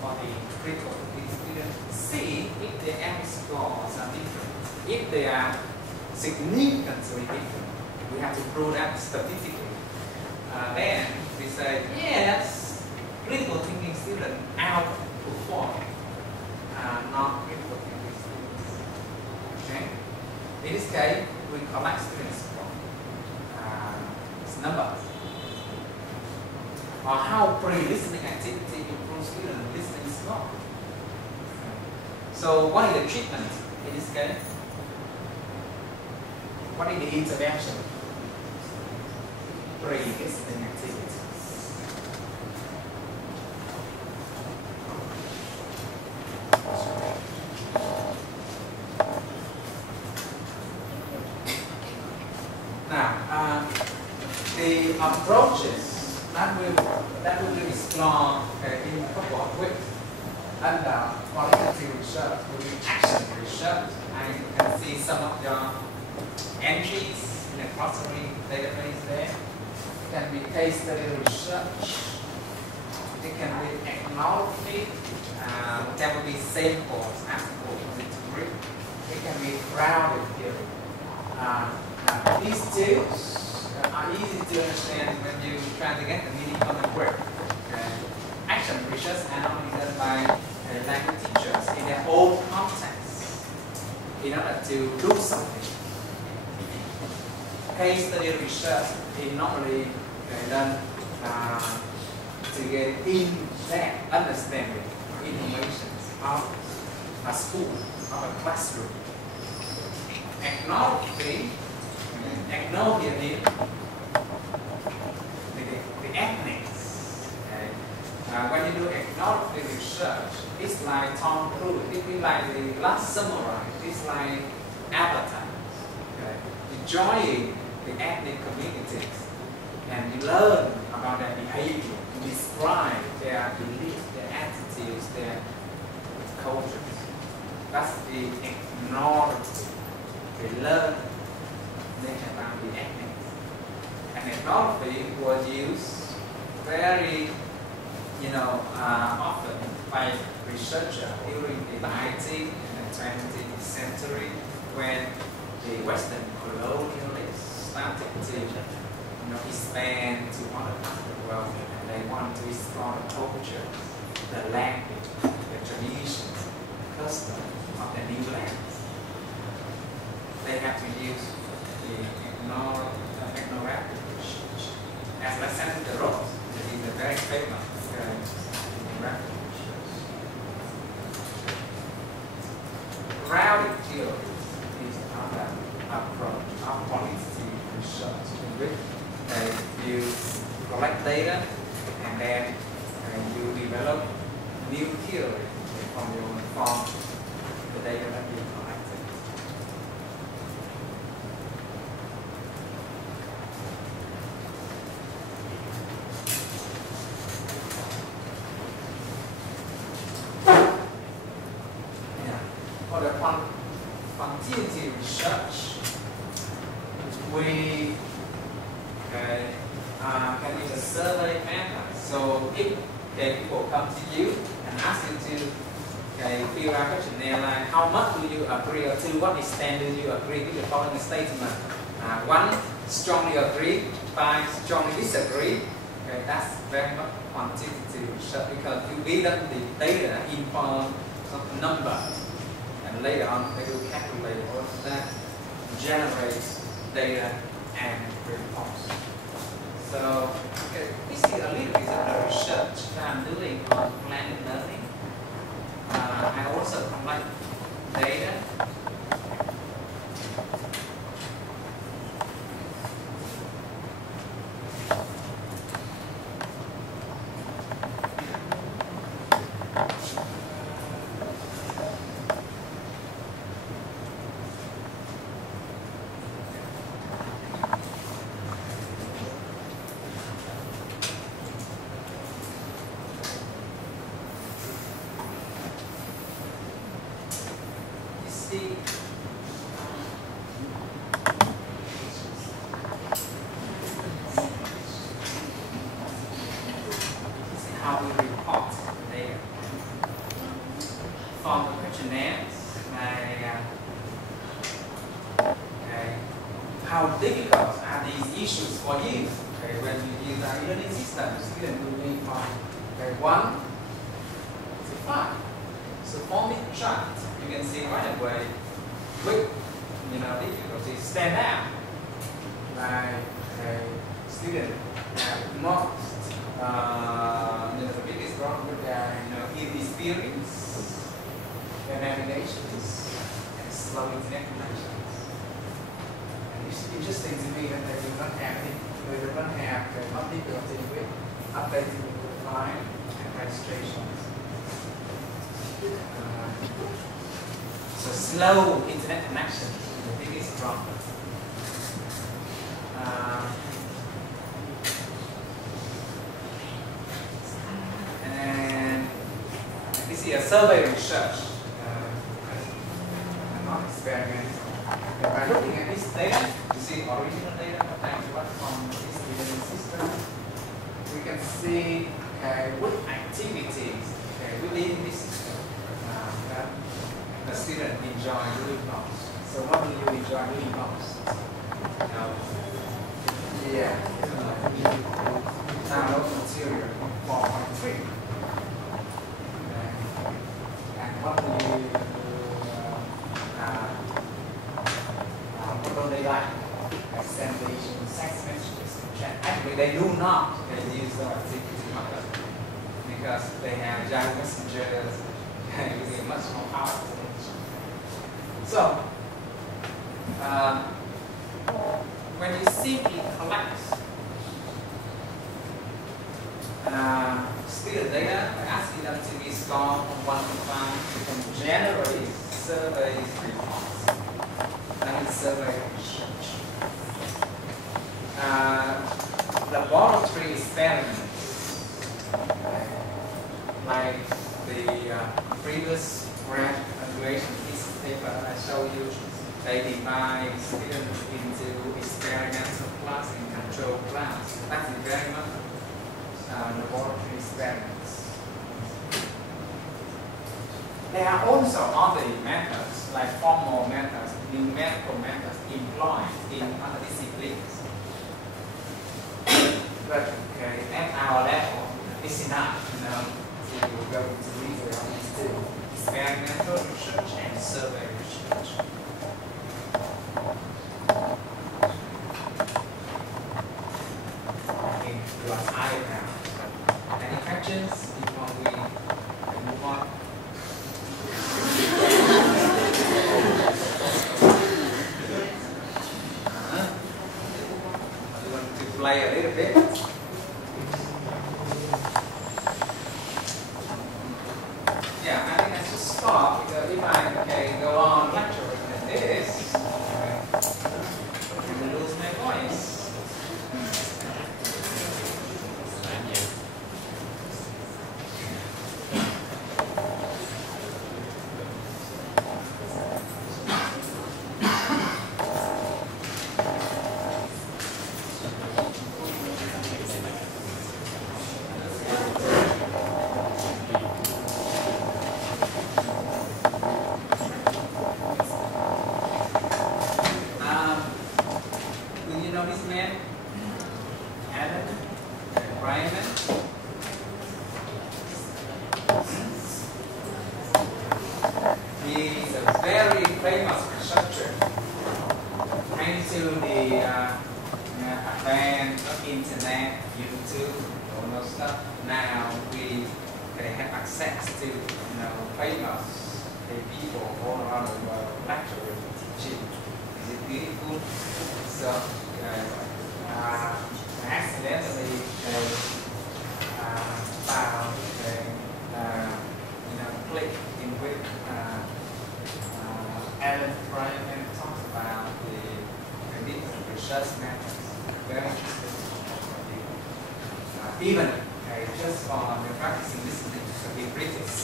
for the critical thinking students. See if the average scores are different. If they are significantly different, we have to prove that statistically. Then we say, yes, critical thinking students outperform non-critical thinking students. Okay? In this case, we collect students from numbers. Or how pre-listening activity improves student listening score. So what is the treatment in this case? What is the intervention? Pre-listening activity. Now, the approaches that will be explored in a couple of weeks under qualitative research will be action research, and you can see some of your entries in the glossary database there. It can be case study research. It can be ethnography. There will be samples, articles, it can be crowded theory. These two are easy to understand when you try to get the meaning of the word. Action research are normally done by language teachers in their own context in order to do something. Case study research is normally done to get in-depth understanding of information of a school, of a classroom. Ethnography the ethnics. When you do ethnography research, it's like Tom Cruise, it's like the Last Samurai, it's like Avatar. You join the ethnic communities and you learn about their behavior, you describe their beliefs, their attitudes, their cultures. That's the ethnography. They learn about the ethnics. And ethnography was used very, often by researchers during the 19th and 20th century when the Western colonialists started to expand to other parts of the world, and they want to explore the culture, the language, the traditions, customs of the new lands. They have to use the ethnographic research. As Alexander Ross, that is a very famous ethnographic research. Crowded theory is another approach of qualitative research in which you collect data and then you develop new theory from the data that you collected. For the quantitative research, we can use a survey method. So if people come to you and ask you to fill out a questionnaire like how much do you agree or to what extent do you agree with the following statement? 1, strongly agree, 5, strongly disagree. That's very much quantitative research because you give them the data in form of numbers. And later on, they will calculate all of that, generate data and reports. So, this is a little bit of the research that I'm doing on blended learning. I also collect data. How we report data from the questionnaires. How difficult are these issues for you? When you use our learning system, students will be from 1 to 5. So for me chart, you can see right away which difficulties stand out. Like student have most the biggest problem with their experience, their navigations, and slow internet connections. And it's interesting to me that they do not have not difficulty with updating the line and registrations. So slow internet connection is the biggest problem. And this is a survey research, not experimental. By looking at this data, you see original data what from this learning system. We can see what activities within this system that the student enjoy doing most. So what do you enjoy doing most? Download material 4.3. And what do you what do they like? Send text messages in chat. Actually, they do not use the activity method because they have Java messengers using much more powerful. So, when you simply collect student data, by asking them to be scored from 1 to 5, you can generate survey reports. That is survey research. Laboratory experiments, like the previous grad graduation paper I showed you, they divide students into experimental class and control class. That is very much laboratory experiments. There are also other methods, like formal methods, numerical methods employed in other disciplines. but okay, at our level, it's enough, you know, to go into detail into experimental research and survey research. Okay, you are tired now. Any questions before we move on? You want to play a little bit? Yeah, I think I should stop because if I go on lecturing like this, I will lose my voice. Do you know this man? Alan Ryman? He is a very famous researcher. Thanks to the advent of internet, YouTube, all those stuff, now we have access to famous people all around the world lecturing and teaching. Is it beautiful? So accidentally they found a click in which Alan Bryan talks about the different research methods. Very interesting. Even just for the practicing listening to be British.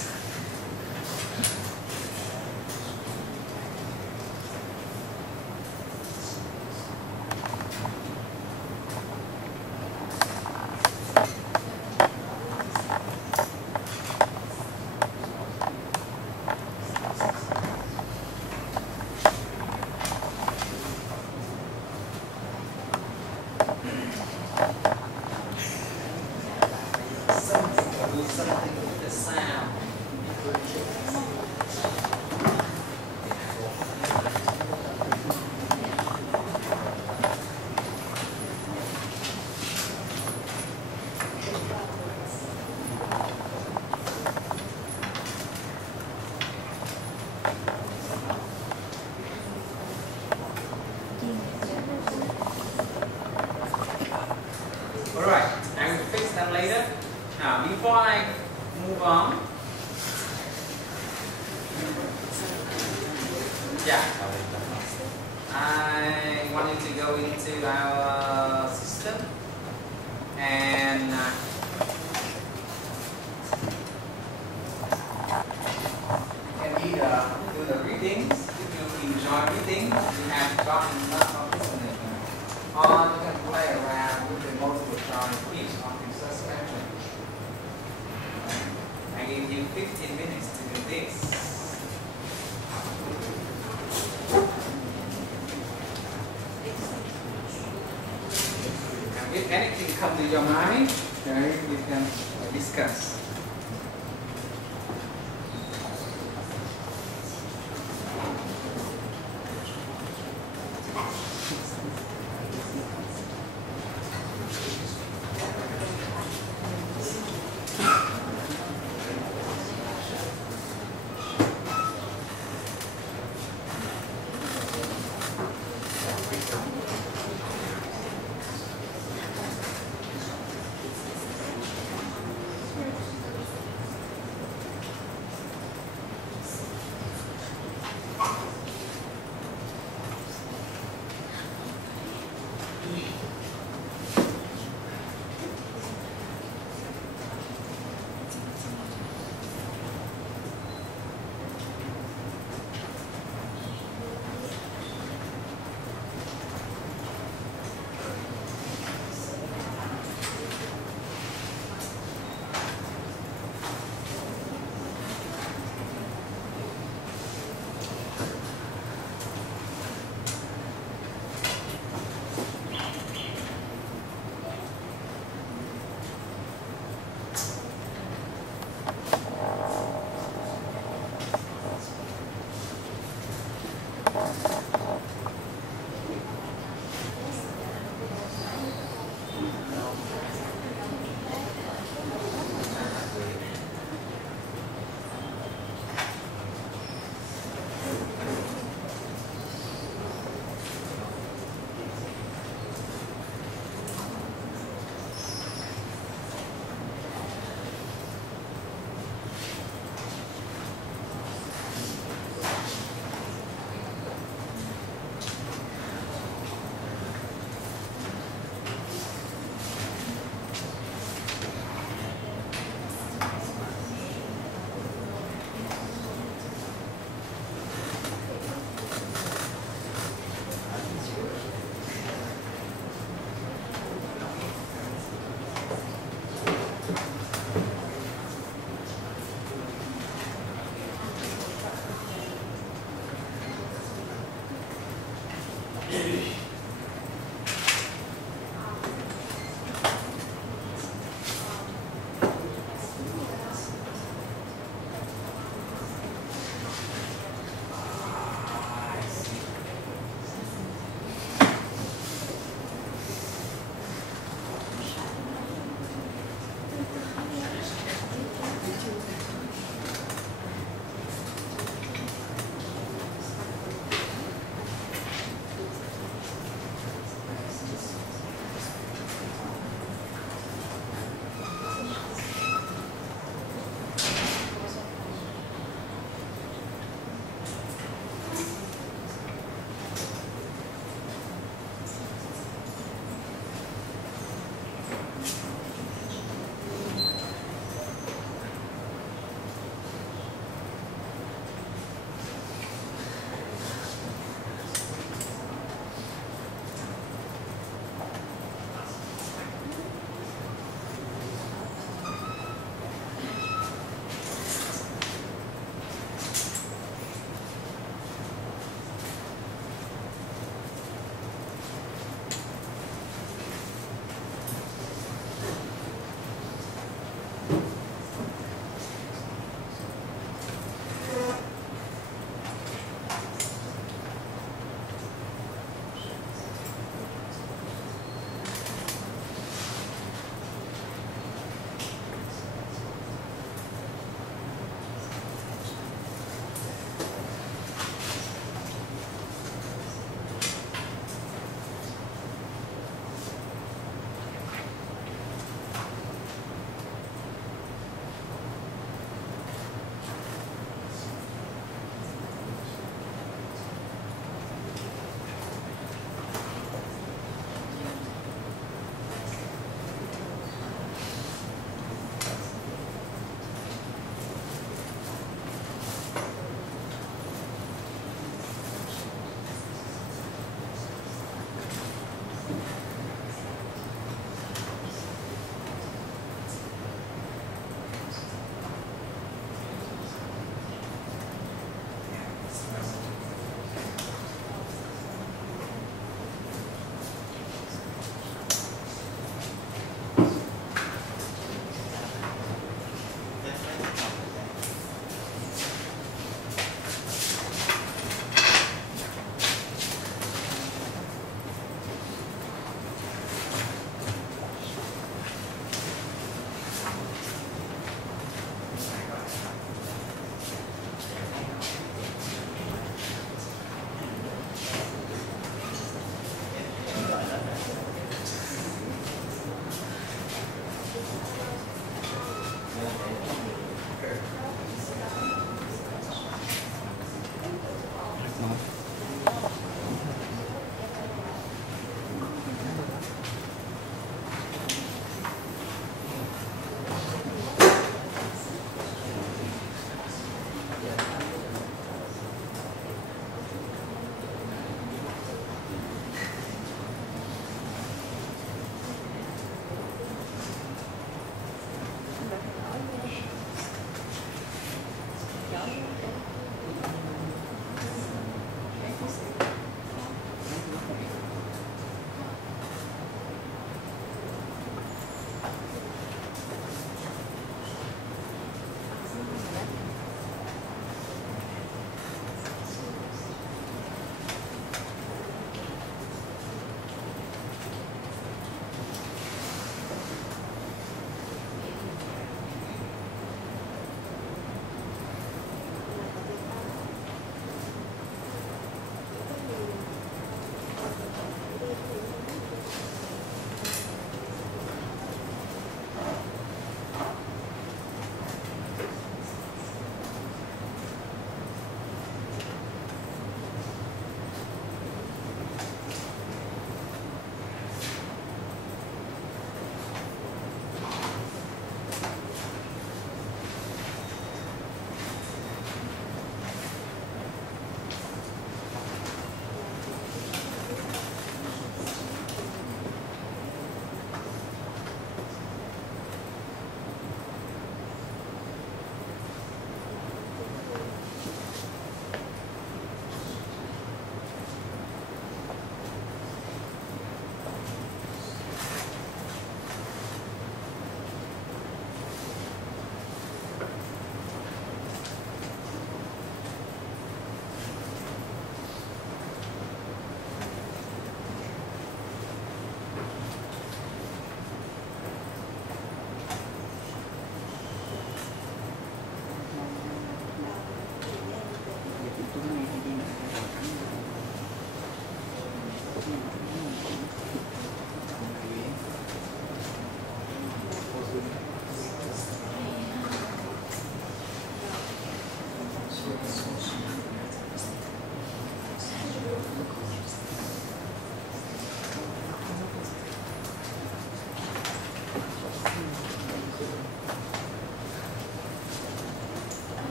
Something with the sound. Alright, I will fix that later. Now, before I move on, I wanted to go into our system and you can either do the readings, if you enjoy readings, you have gotten lots of listening, or you can play around with the multiple choice quiz on research spectrum. I give you 15 minutes to do this. And if anything comes to your mind, we can discuss.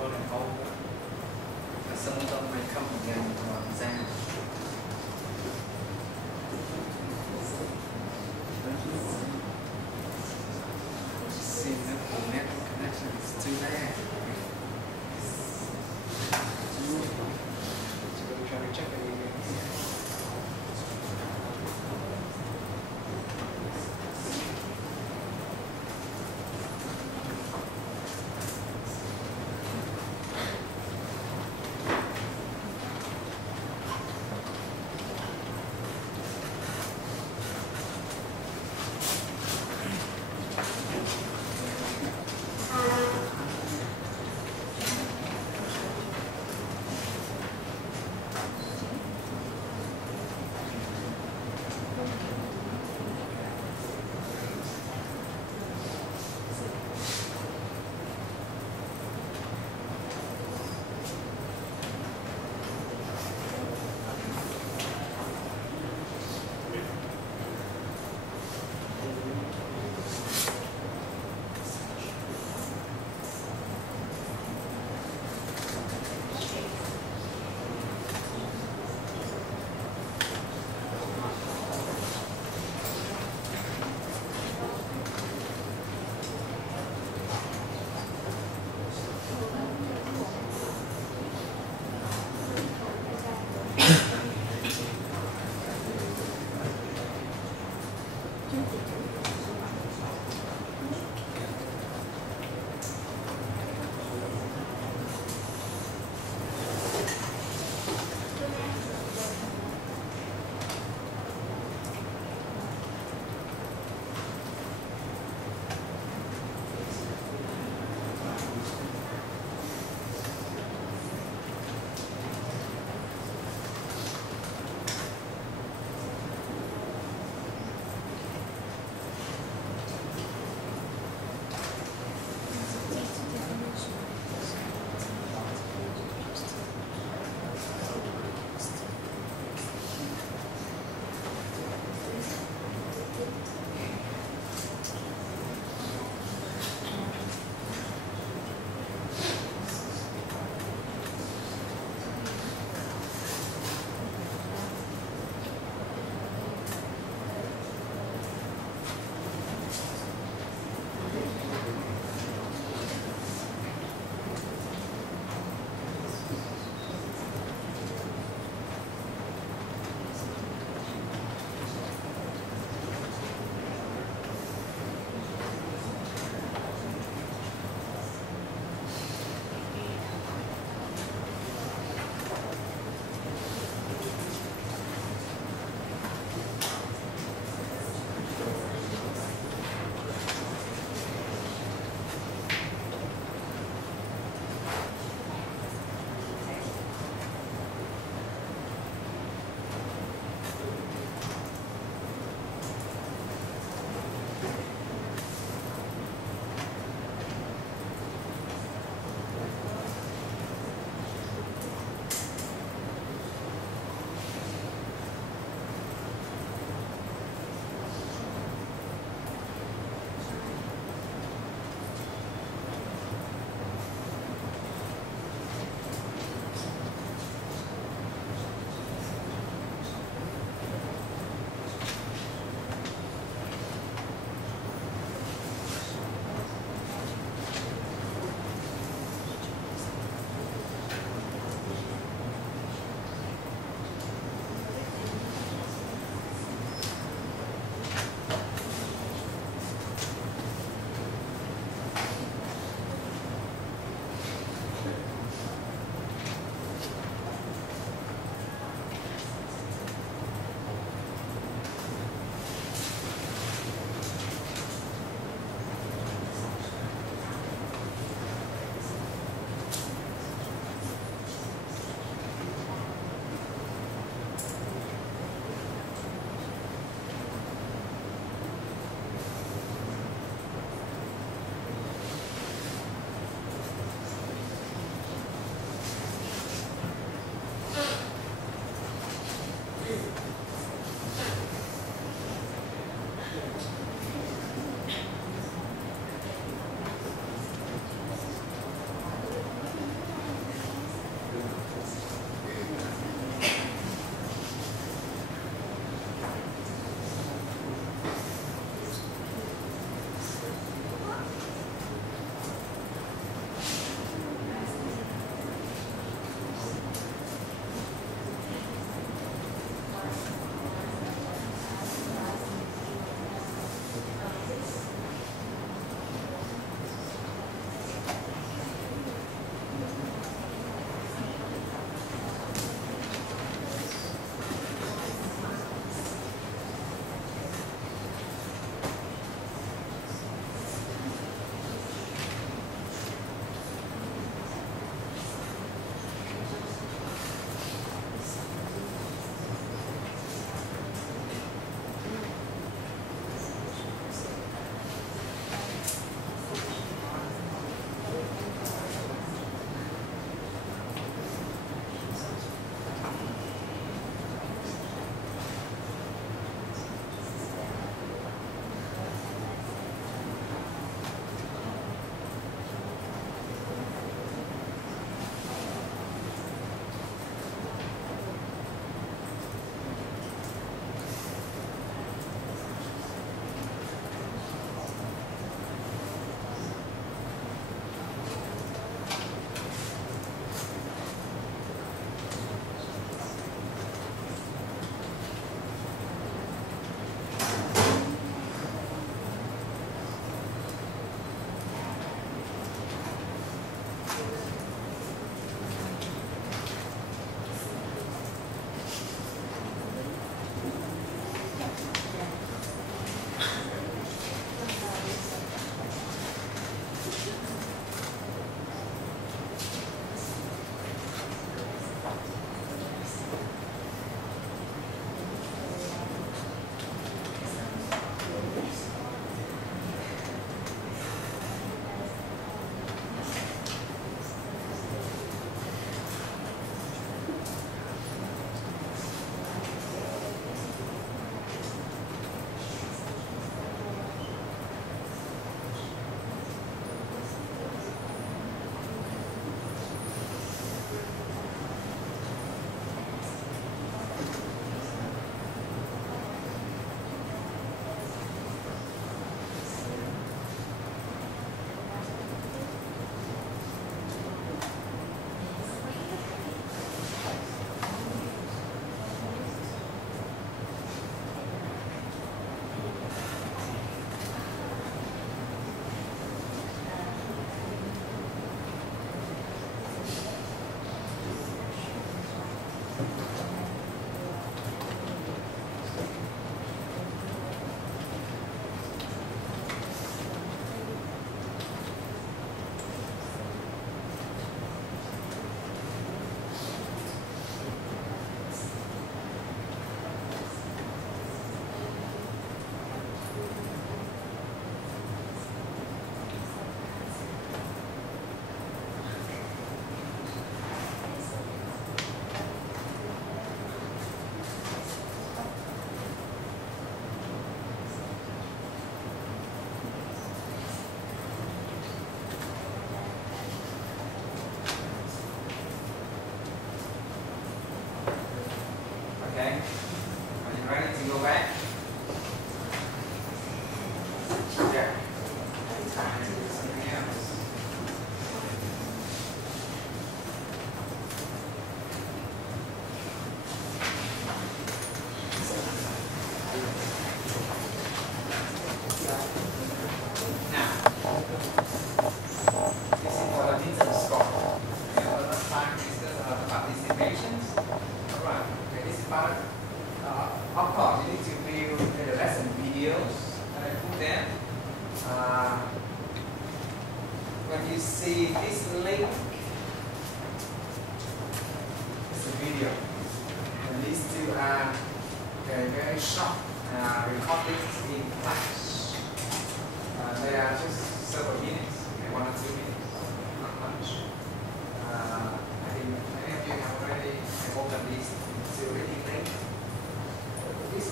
over and over. And some of them may come again for exam. See, the network connection is too bad. So we're trying to check it again.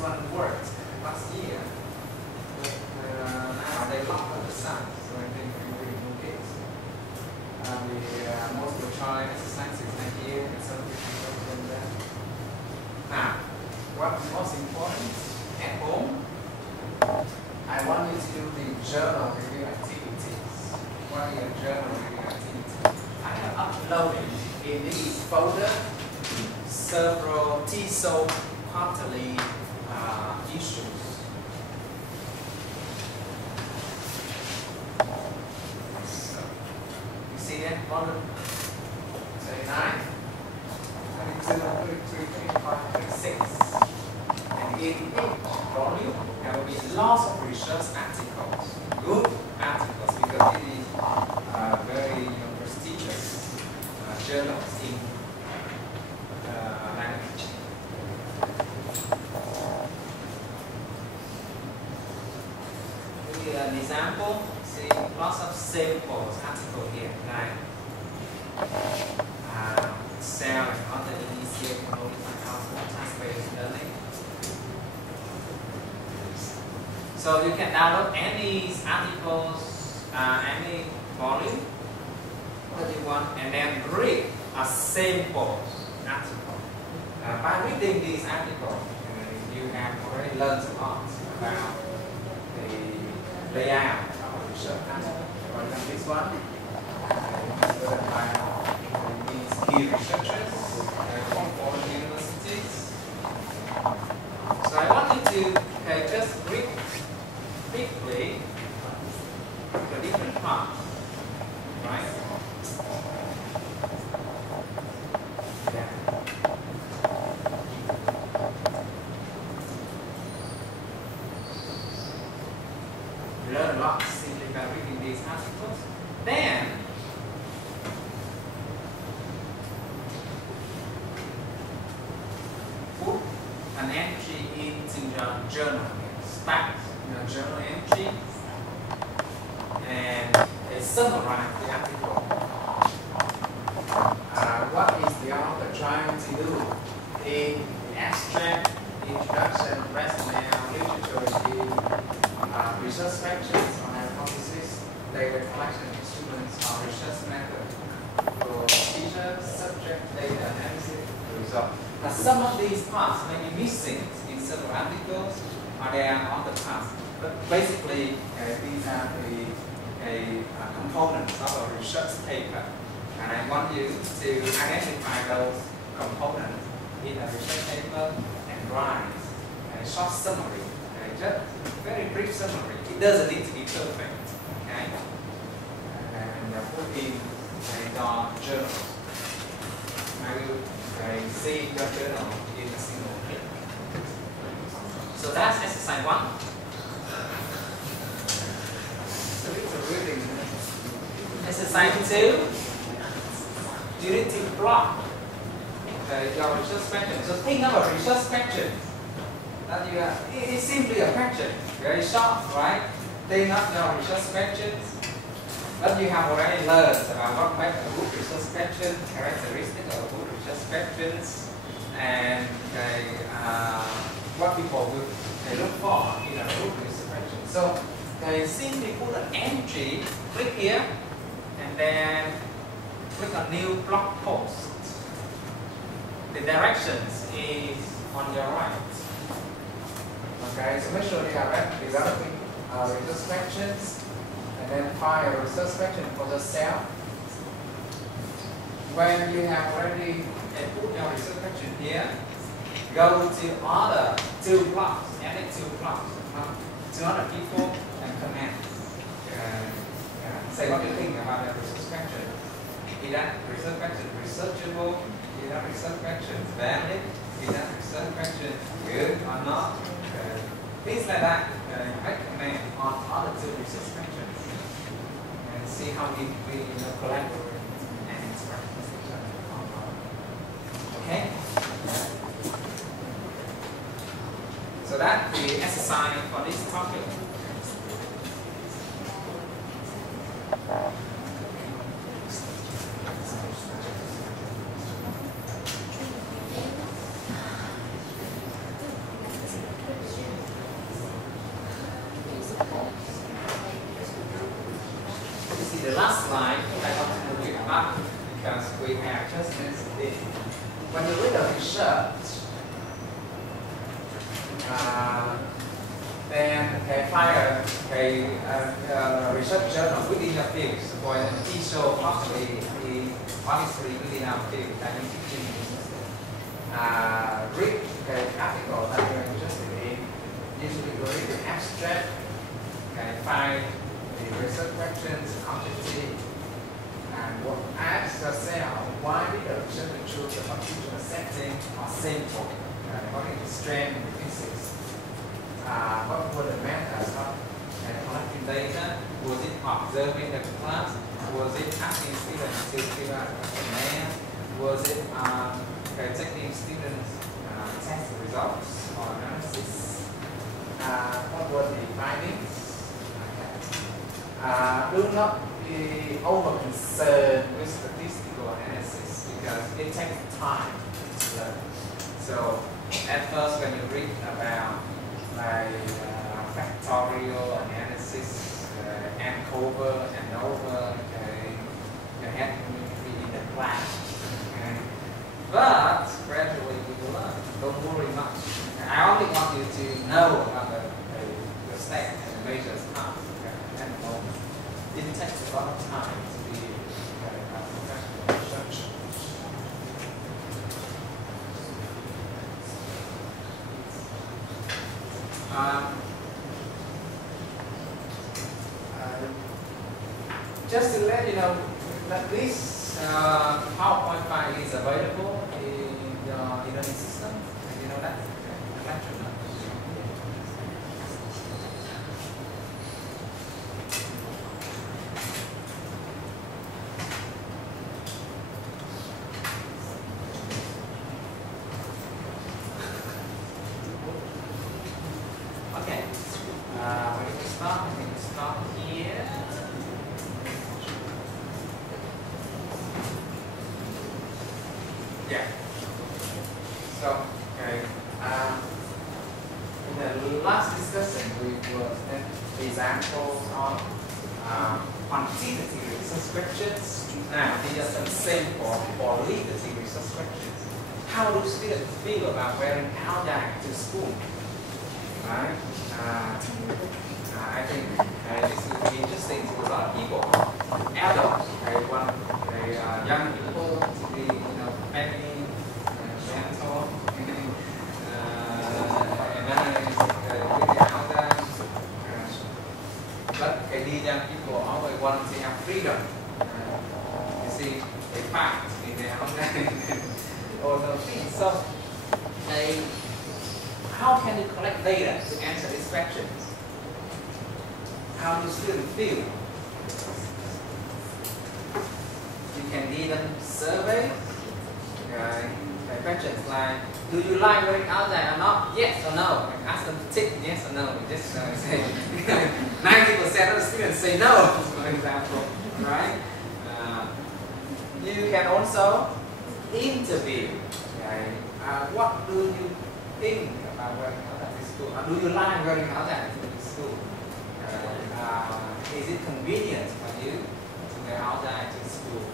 one worked last year, but now they locked up the sun, so I think we will move it. Most of the child exercises next year, and some people can do that. Now, what's most important at home? I want you to do the journal review activities. What are your journal review activities? I have uploaded in this folder several TESOL quarterly issues. So, you see that? Volume 29, 22, 23, 25, 26. And in each volume, there will be lots of research articles, good articles, because it is very prestigious journals in language. Here's an example. See, lots of samples article here. Right? Cell and other initial modified output task-based learning. So you can download any articles, any volume that you want, and then read a sample article. By reading these articles, you have already learned a lot about the layout of a research article. For example, this one is written by these key researchers from foreign universities. So I want you to just read quickly the different parts, right? Yeah. Learn a lot simply by reading these articles. Then put an entry into your journal. Start your journal entry and summarize the article. What is the author trying to do in the abstract, introduction, rationale, literature review, research sections on hypothesis, data collection instruments, or research method for teacher, subject, data analysis, result. Now, some of these parts may be missing in several articles, or they are on the parts. But basically, these are the components of a research paper. And I want you to identify those components in a research paper and write a short summary, just very brief summary. It doesn't need to be perfect, okay? And put in your journal. I will see your journal in a single click. So that's exercise 1. So it's a reading. Exercise 2. You need to block your research question. So think of a research question. That you are, it's simply a question, very short, right? Think of your research questions. But you have already learned about what makes a good research question, characteristics of good research questions, and what people would look for in a good research question. So they simply put an entry, click here, and then click on new blog post. The directions is on your right. Okay, so make sure you are developing research questions, and then find a research question for the cell. When you have already put your research question here, go to other 2 blocks, edit 2 blocks, to other people and comment. Say what you think about the research question. Is that research question researchable? Is that research question valid? Is that research question good or not? Things like that, recommend on other 2 research questions and see how we collaborate and interact with each other. Okay? So that's the exercise for this topic. have just mentioned it. When you read a research, then find a research journal within a field. For an official, possibly honestly within our field, that is teaching. Read the article that you're interested in. Usually you read the abstract, find the research questions, objective, and what asks yourself why did the researcher choose a particular setting or sample, according to strength and physics. What were the methods of collecting data? Was it observing the class? Was it asking students to fill out a questionnaire? Was it taking students test results or analysis? What were the findings? Do not be over concerned with statistical analysis because it takes time to learn. So at first when you read about factorial analysis, AND-over, AND-over, you have to be in the class. But gradually you will learn. Don't worry much. I only want you to know about the step and the measures part at the moment. It takes a lot of time to be a professional researcher. Just to let you know that this PowerPoint file is available in your learning system. You know that? Okay. When we start, I think we start here. Yeah. So, in the last discussion, we were examples of quantitative research questions. Now, these are some sample for qualitative research questions. How do students feel about wearing towel to school? Right? I think this will be interesting to a lot of people. Adults, young people to be, friendly, gentle, and then with the elders. But these young people always want to have freedom. You see, they fight in the elders all those things. So, how can you collect data to answer these questions? How do students feel? You can give them surveys. The questions like, do you like wearing outside or not? Yes or no? And ask them to tick yes or no. You just say 90% of the students say no, for example. Right? You can also interview. What do you think about wearing outside to school? Or do you like wearing outside to school? Is it convenient for you to wear outside to school?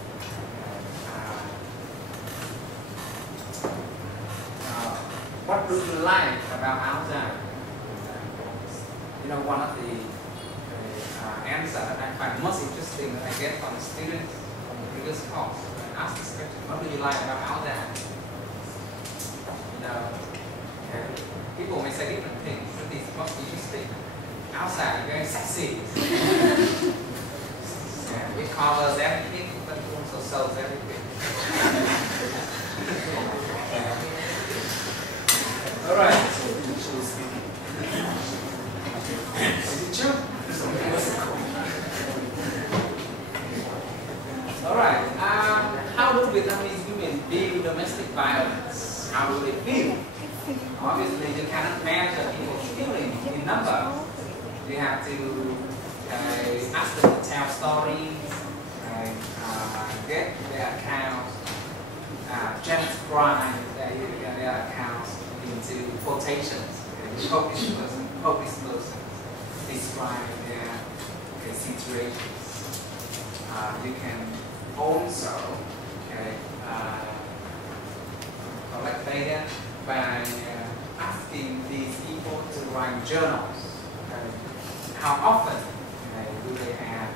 What do you like about outside? One of the answers that I find most interesting that I get from the students from the previous course. I ask this question: what do you like about outside? People may say different things, but this is most interesting. Outside is very sexy. It covers everything, but it also sells everything. All right. Is it true? All right. How do Vietnamese women view domestic violence? How do they feel? Obviously, you cannot measure people's feelings in numbers. You have to ask them to tell stories, get their accounts, transcribe their accounts into quotations. Hope this person describe their situations. You can also by asking these people to write journals. How often do they have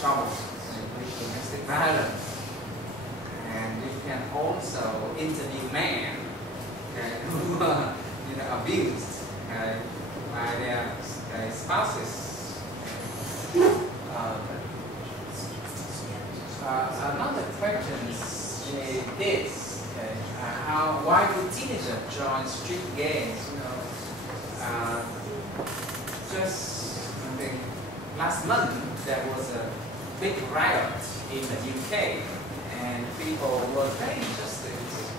troubles with domestic violence? And you can also interview men who are abused by their spouses. Another question is this: why do teenagers join street gangs? Just I think last month there was a big riot in the UK, and people were very interested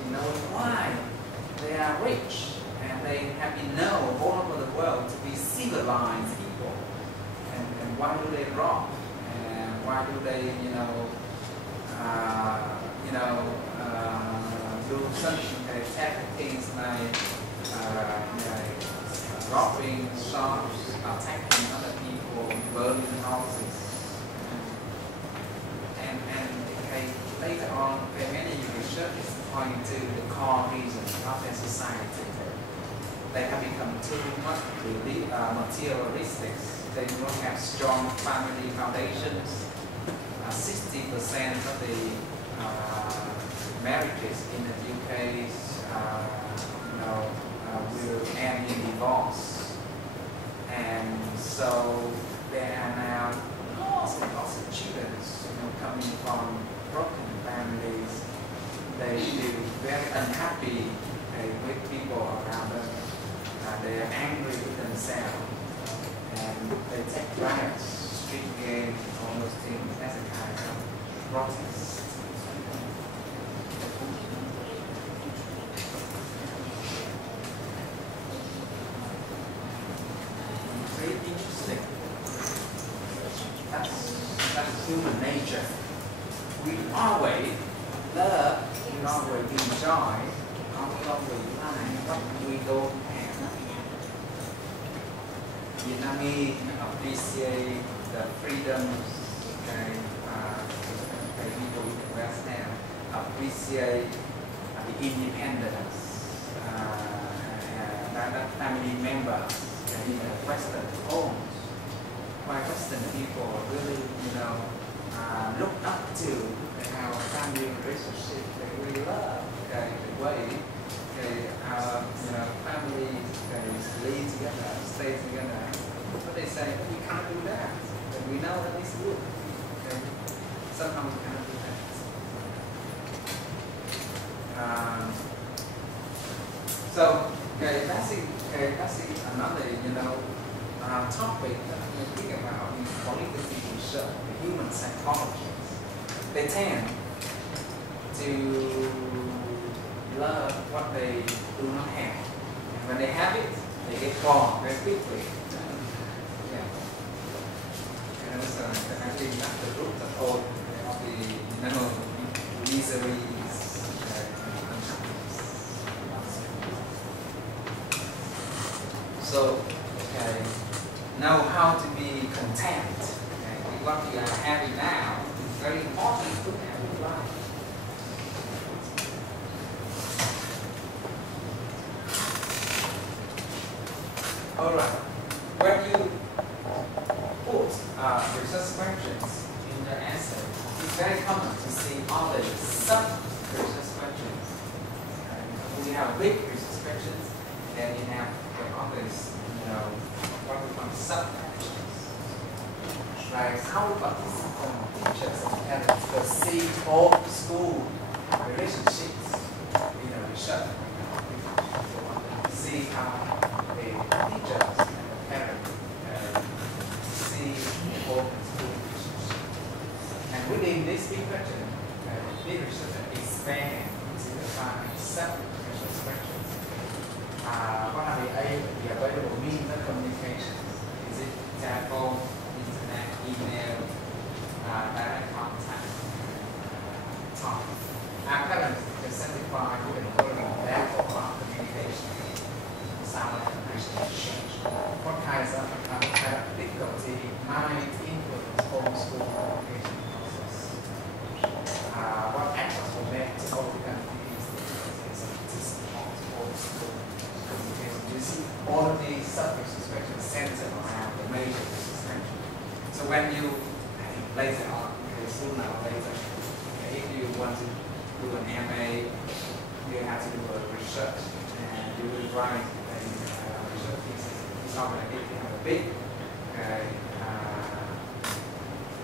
in knowing why. They are rich and they have been known all over the world to be civilized people. And why do they rob? And why do they, do such terrible things like robbing shops, attacking other people, burning houses? And later on, many researchers point to the core reasons of their society. They have become too much materialistic. They do not have strong family foundations. 60% of the marriages in the UK will end in divorce. And so there are now lots of children coming from broken families. They feel very unhappy with people around them. They are angry with themselves, and they take riots, street gangs, all those things as a kind of protest. Very interesting. That's human nature. We always love, we always enjoy, we always like what we don't have. Vietnamese appreciate the freedoms people in the West have, appreciate the independence that family members in the Western homes. Why Western people really, look up to our family relationship. They really love the way our family live together, stay together. But they say, we can't do that. But we know that it's good. Somehow we cannot do that. So that's another topic that we think about in political research, the human psychology. They tend to love what they do not have. And when they have it, they get gone very quickly. And also, I think that's the root of all the miseries. So, know how to be content with what we are having now. It's very important to have in life. All right. When you put research questions in the answer, it's very common to see all the sub-research questions. We have big research questions, then you have all these, what we call sub-questions. Like how participants, teachers, and parents perceive all school relationships in a research. See how the teachers and the parents see the whole school relationship. And within this big question, the researcher expand to the 5 sub-research questions. What are the available means of communication? Is it telephone, internet, email, direct contact, talk? Our parents can certify with the following level of communication. Sound exchange. What kinds of difficulty might influence homeschool communication process? What efforts were made to overcome these difficulties to support homeschool? center around the major suspension. So when you later on, sooner or later, if you want to do an MA, you have to do a research, and you will write a research thesis. Something like if you have a big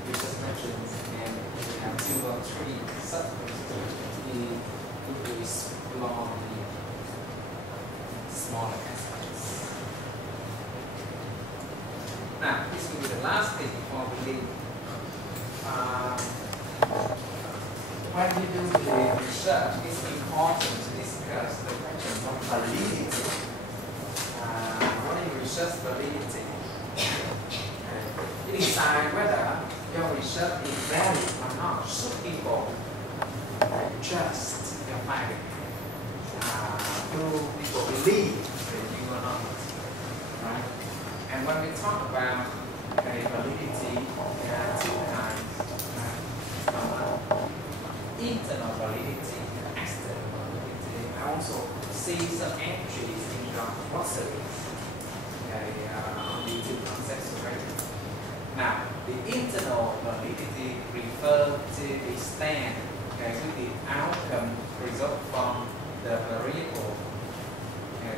research mentions, and you have 2 or 3 sub-research, you will explore the smaller aspects. Now, this will be the last thing before we leave. When you do the research, it's important to discuss the question of validity. What is research validity? You decide whether your research is valid or not. Should people trust your finding? Do people believe that you are not? Right? And when we talk about validity, there are 2 kinds. Internal validity and external validity. I also see some entries in your glossaries on the 2 concepts already. Now, the internal validity refers to the stand with the outcome result from the variable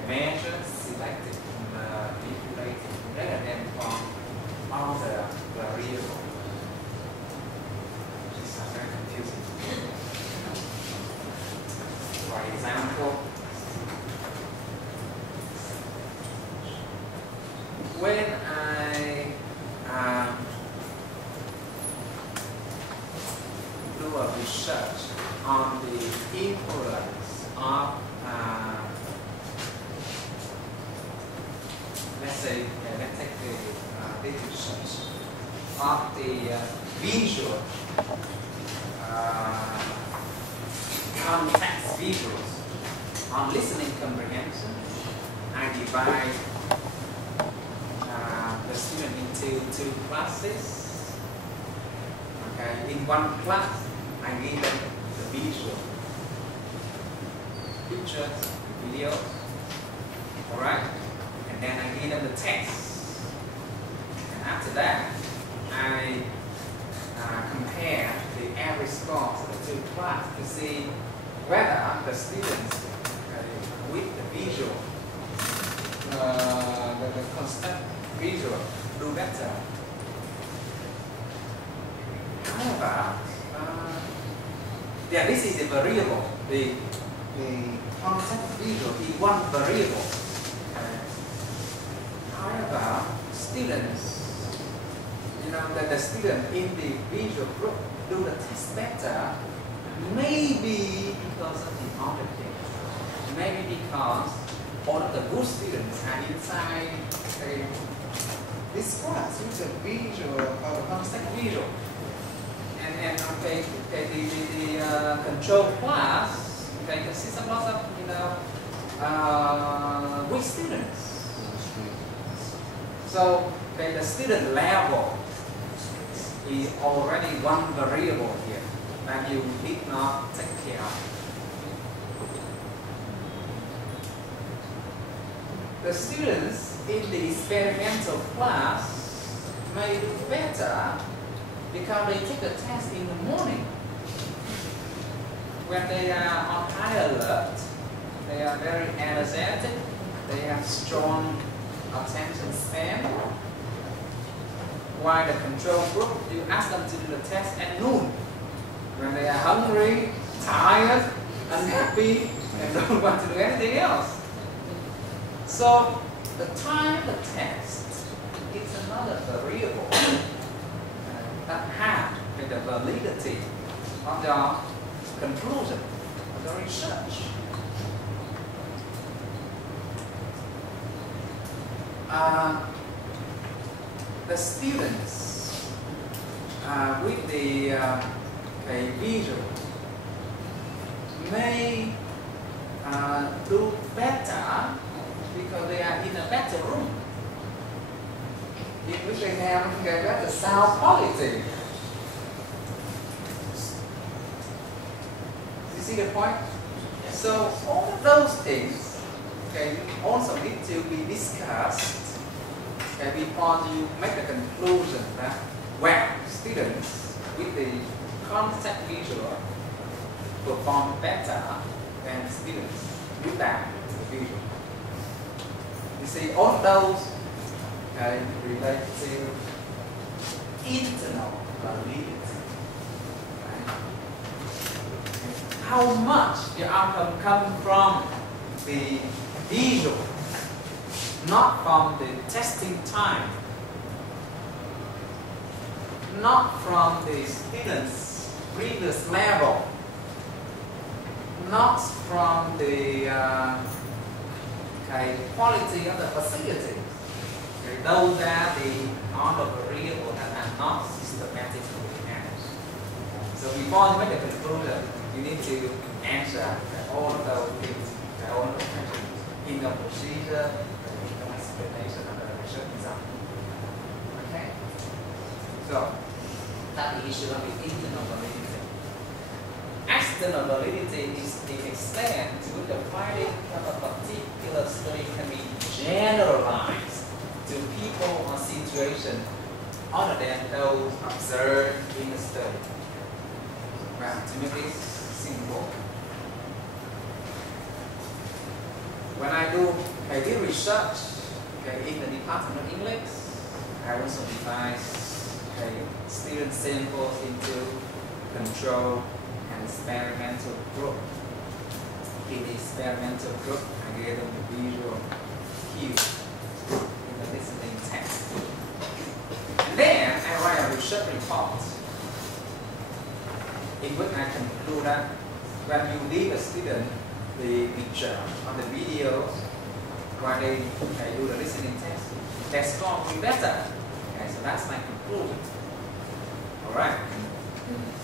measured, selected, manipulated, rather than from other variables. This is very confusing. For example, when I do a research on the influence of, let's take the research of the visual context visuals on listening comprehension, I divide the student into 2 classes. Okay, in one class, I give them the visual, pictures, videos, alright, and then I give them the text. And after that, I compare the average scores of the 2 classes to see whether the students with the visual, the constant visual, do better. However, this is a variable. The concept visual is one variable. However, students, that the student in the visual group do the test better, maybe because of the other things. Maybe because all of the good students are inside this class, which is a visual or concept visual. And the control class consists of lots of weak students. So the student level is already one variable here that you did not take care of. The students in the experimental class may do better because they take a test in the morning. When they are on high alert, they are very energetic, they have strong attention span. While the control group, you ask them to do the test at noon, when they are hungry, tired, unhappy, and don't want to do anything else. So the time of the test is another variable that have the validity of the conclusion of the research. The students with the visual may do better because they are in a better room in which they have better sound quality. You see the point? So all of those things also need to be discussed okay, before you make the conclusion that, well, students with the concept visual perform better than students without the visual. You see, all those relate to internal validity. Right? How much your outcome comes from the visual, not from the testing time, not from the students' previous level, not from the quality of the facilities. Okay, those are the variable that are not systematically managed. So before you make the conclusion, you need to answer all of those things, all of those questions in the procedure, in the explanation of the research design. Okay? So that's the issue of the internal validity. External validity is the extent to which the finding of a particular study can be generalized to people or situations other than those observed in the study. Well, to make this simple, when I do research in the Department of English, I also divide student samples into control and experimental group. In the experimental group, I gave them the visual cues in the listening text. And then I write a research report in which I conclude that when you give a student the picture or the videos while they do the listening test, their score will be better. Okay, so that's my conclusion. Alright.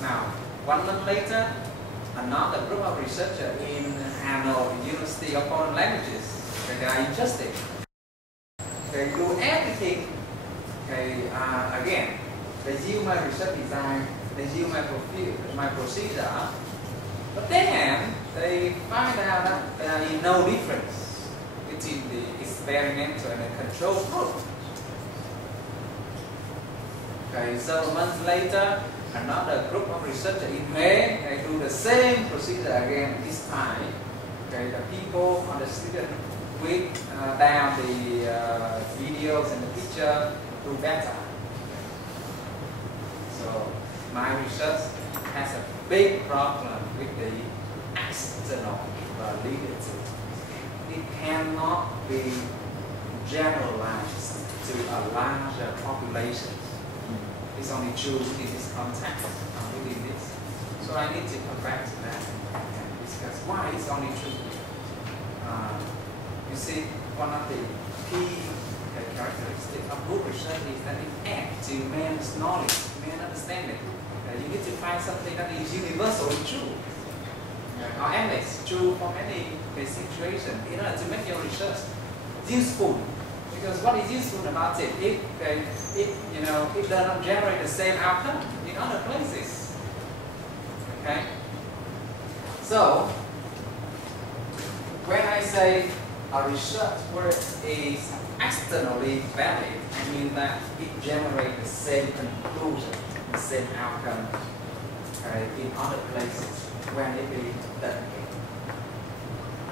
Now, 1 month later, another group of researchers in Hanoi University of Foreign Languages, they are interested. They do everything. Again, they use my research design, they use my procedure, but then they find out that there is no difference between the experimental and the control group. Okay, so a month later, another group of researchers in May, they do the same procedure again this time. Okay, the people or the student with down the videos and the picture do better. So my research has a big problem with the external validity. It cannot be generalized to a larger population. It's only true in this context, within this. So I need to come back to that and discuss why it's only true. You see, one of the key characteristics of good research is that it adds to man's knowledge, man's understanding. You need to find something that is universally true. Or at least true for any situation in order to make your research useful. Because what is useful about it? It does not generate the same outcome in other places. Okay? So, when I say a research work is externally valid, I mean that it generates the same conclusion, the same outcome in other places when it is done.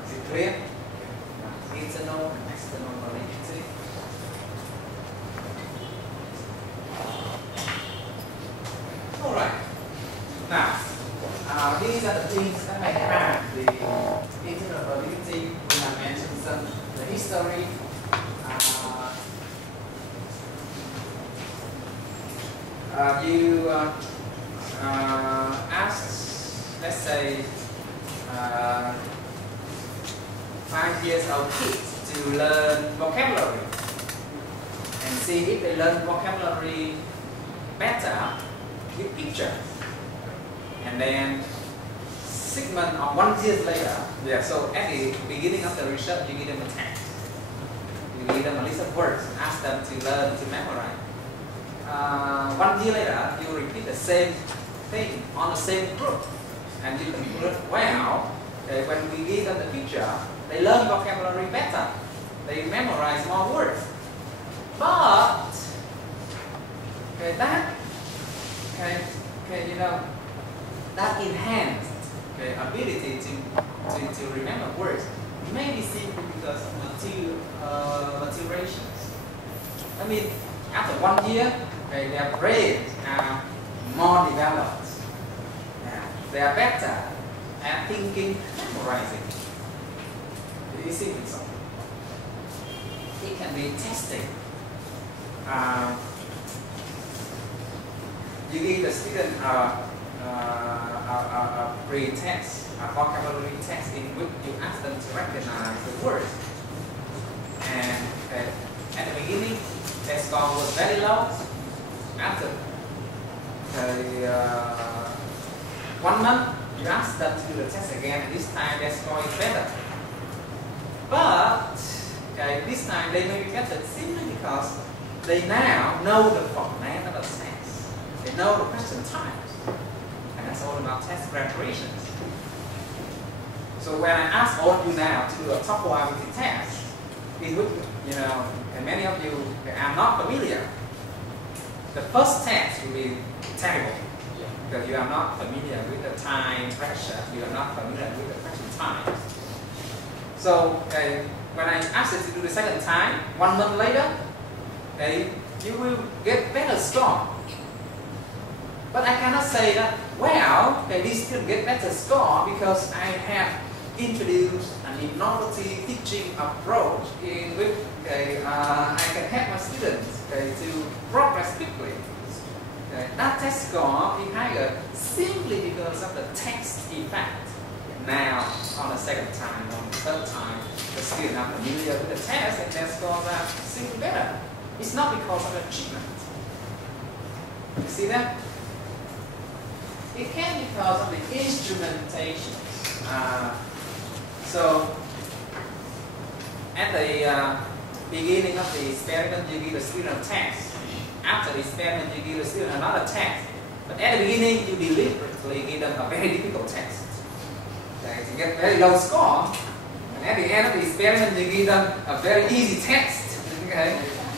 Is it clear? Internal and external validity. Alright. Now, these are the things that I have. The internal validity, when I mentioned some the history. You ask, let's say, 5-year-old kids to learn vocabulary and see if they learn vocabulary better with pictures. And then 6 months or 1 year later, so at the beginning of the research, you give them a text. You give them a list of words and ask them to learn to memorize. 1 year later, you repeat the same thing on the same group. And you conclude, well, when we give them the picture, they learn vocabulary better. They memorize more words. But you know, that enhanced ability to remember words may be simply because of maturations. I mean, after 1 year, their brains are more developed. They are better at thinking, memorizing. It is simply so. It can be tested. You give the student a pre-test, a vocabulary test in which you ask them to recognize the words. And at the beginning, their score was very low. After 1 month, you ask them to do the test again, and this time their score is better. But this time they may be better simply because they now know the format of the test. They know the question types. And that's all about test preparations. So when I ask all of you now to do a topography test, in which, you know, and many of you are not familiar, the first test will be terrible. Because you are not familiar with the time pressure, you are not familiar with the question times. So when I ask you to do the second time, 1 month later, you will get better score. But I cannot say that, well, this student get better score because I have introduced an innovative teaching approach in which I can help my students to progress quickly. That test score is higher simply because of the text effect. Now, on the second time, on the third time, the students are familiar with the test and their scores are simply better. It's not because of the achievement. You see that? It can be because of the instrumentation. So, at the beginning of the experiment, you give the student a test. After the experiment, you give the student another test. But at the beginning, you deliberately give them a very difficult test. To get very low score. And at the end of the experiment, you give them a very easy test.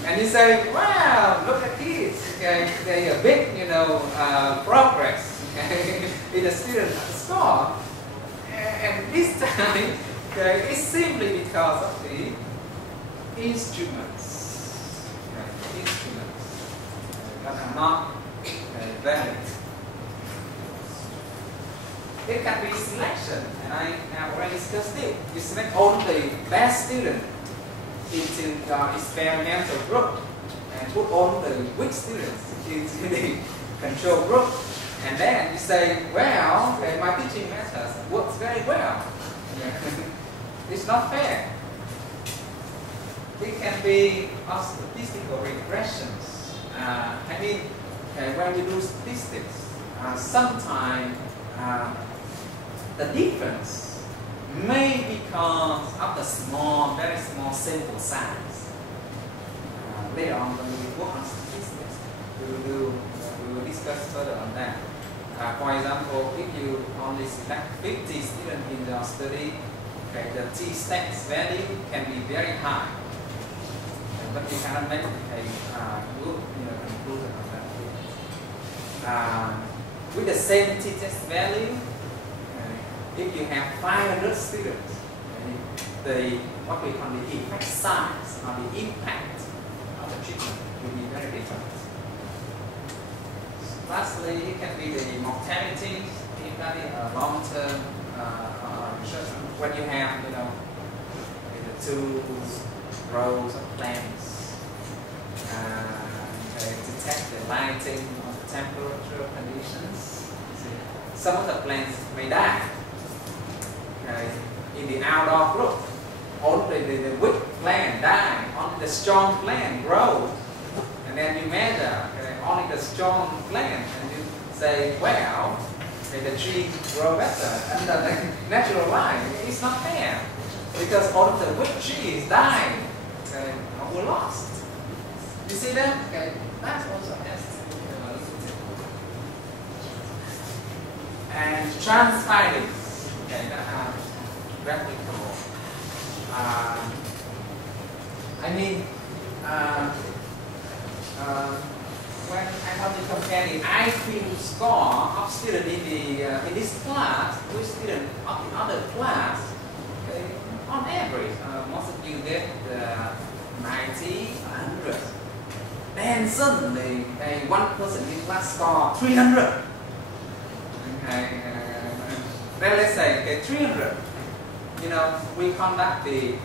And you say, wow, look at this. They a big, progress in the student score. And this time, it's simply because of the instruments. Instruments that are not valid. It can be selection, and I have already discussed it. You select only the best student into the experimental group and put all the weak students into the control group. And then you say, well, my teaching methods works very well. It's not fair. It can be statistical regressions. When we do statistics, sometimes the difference may be because of the small, very small sample size. Later on, when we work on statistics, we will discuss further on that. For example, if you only select 50 students in your study, the t-stats value can be very high. But you cannot make a good conclusion on that. With the same t-test value, if you have 500 students, what we call the effect size or the impact of the treatment will be very different. Lastly, it can be the mortality, if that is a long-term research. When you have, the 2 rows of plants, detect the lighting of the temperature conditions. Some of the plants may die. In the outdoor group, only the weak plant die, only the strong plant grows. And then you measure only the strong plant, and you say, well, the tree grow better under the natural line. It's not fair, because all of the weak trees died or were lost. You see that? That's also and trans findings that are replicable. between score of student in this class with student of the other class, okay, on average, most of you get 90, 100. Then suddenly, one person in class score 300. Okay, then let's say 300. You know, we conduct the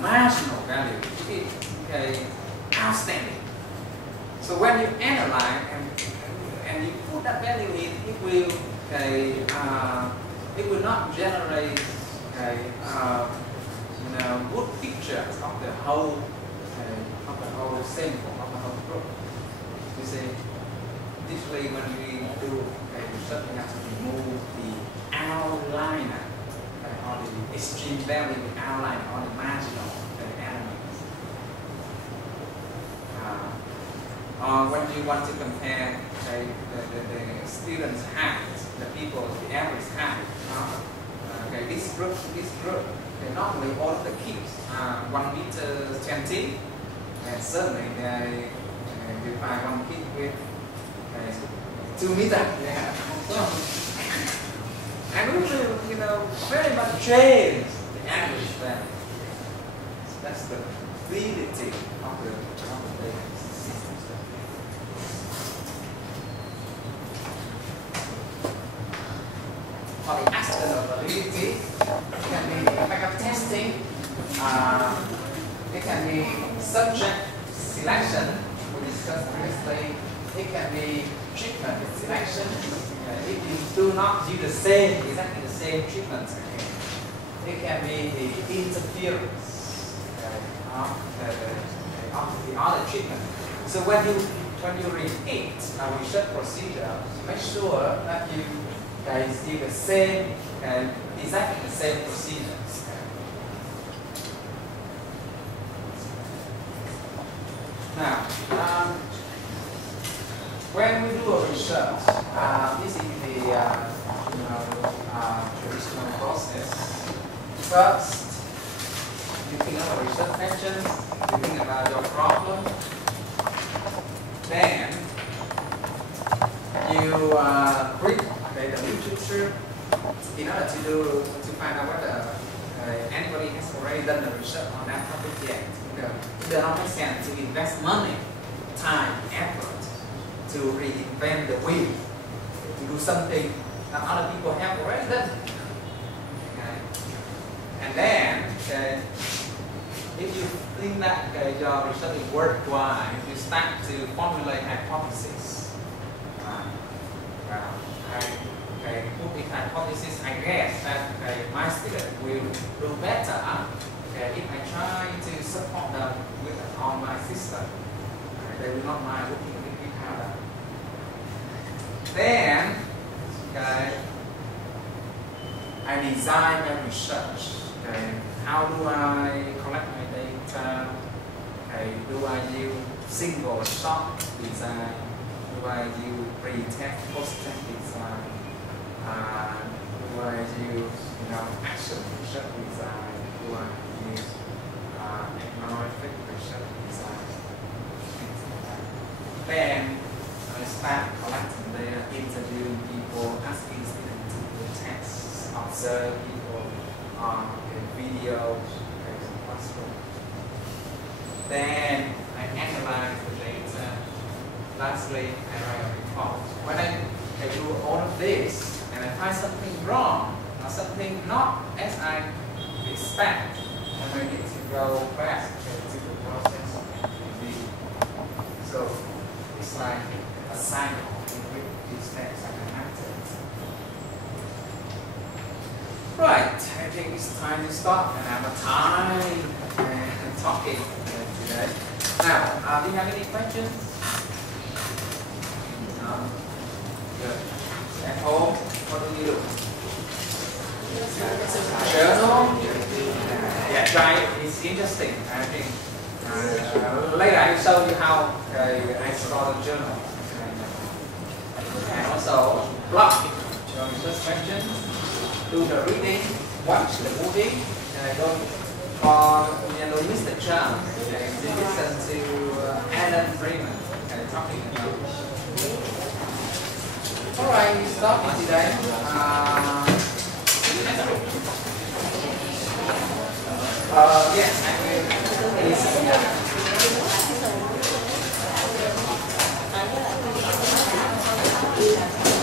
marginal value, which is outstanding. So when you analyze and you put that value in, it will not generate good pictures of the whole sample, of the whole group. You see, usually when we do research, we have to remove the outliner or the extreme value, the outline or the marginal elements. Or when you want to compare the students' habits, the people, the average habit, this group, normally all of the kids are 1 meter 20, and suddenly you find one kid with 2 meters. Yeah. And we will, very much change the average value. So that's the validity of the data system. For the aspect of validity, it can be backup testing, it can be subject selection, we discussed previously, it can be treatment selection. If you do not do exactly the same treatment, it can be the interference of the other treatment. So when you repeat a research procedure, make sure that you guys do the same and exactly the same procedures. Now, when we do a research, this is the traditional process. First, you think of a research question, you think about your problem, then you read the literature in order to find out whether anybody has already done the research on that topic yet. It does not make sense to invest money, time, effort to reinvent the wheel, to do something that other people have already done. Okay. And then, if you think that your research is worthwhile, you start to formulate hypotheses. I put the hypothesis, I guess that my student will do better if I try to support them with an online system. They will not mind working a little bit harder. Then, I design my research. How do I collect my data? Do I use single shot design? Do I use pre-test, post-test design? Do I use action research design? Do I use ethnographic research design? Then I start collecting data, interviewing people, asking students to do tests, observe people on videos, classroom. Then I analyze the data. Lastly, I write a report. When I do all of this and I find something wrong or something not as I expect, and I need to go back to the process of review. So it's like a cycle in which these steps are connected. Right, I think it's time to stop, and I have a time talking today. Now, do you have any questions? Good. At home, what do you do? Journal? Yeah, try it. It's interesting, I think. Later I will show you how I store the journal. And also, blog your research questions, do the reading, watch the movie, don't miss the chance to listen to Adam Freeman talking about Alright, we stop it today. Yes, I will.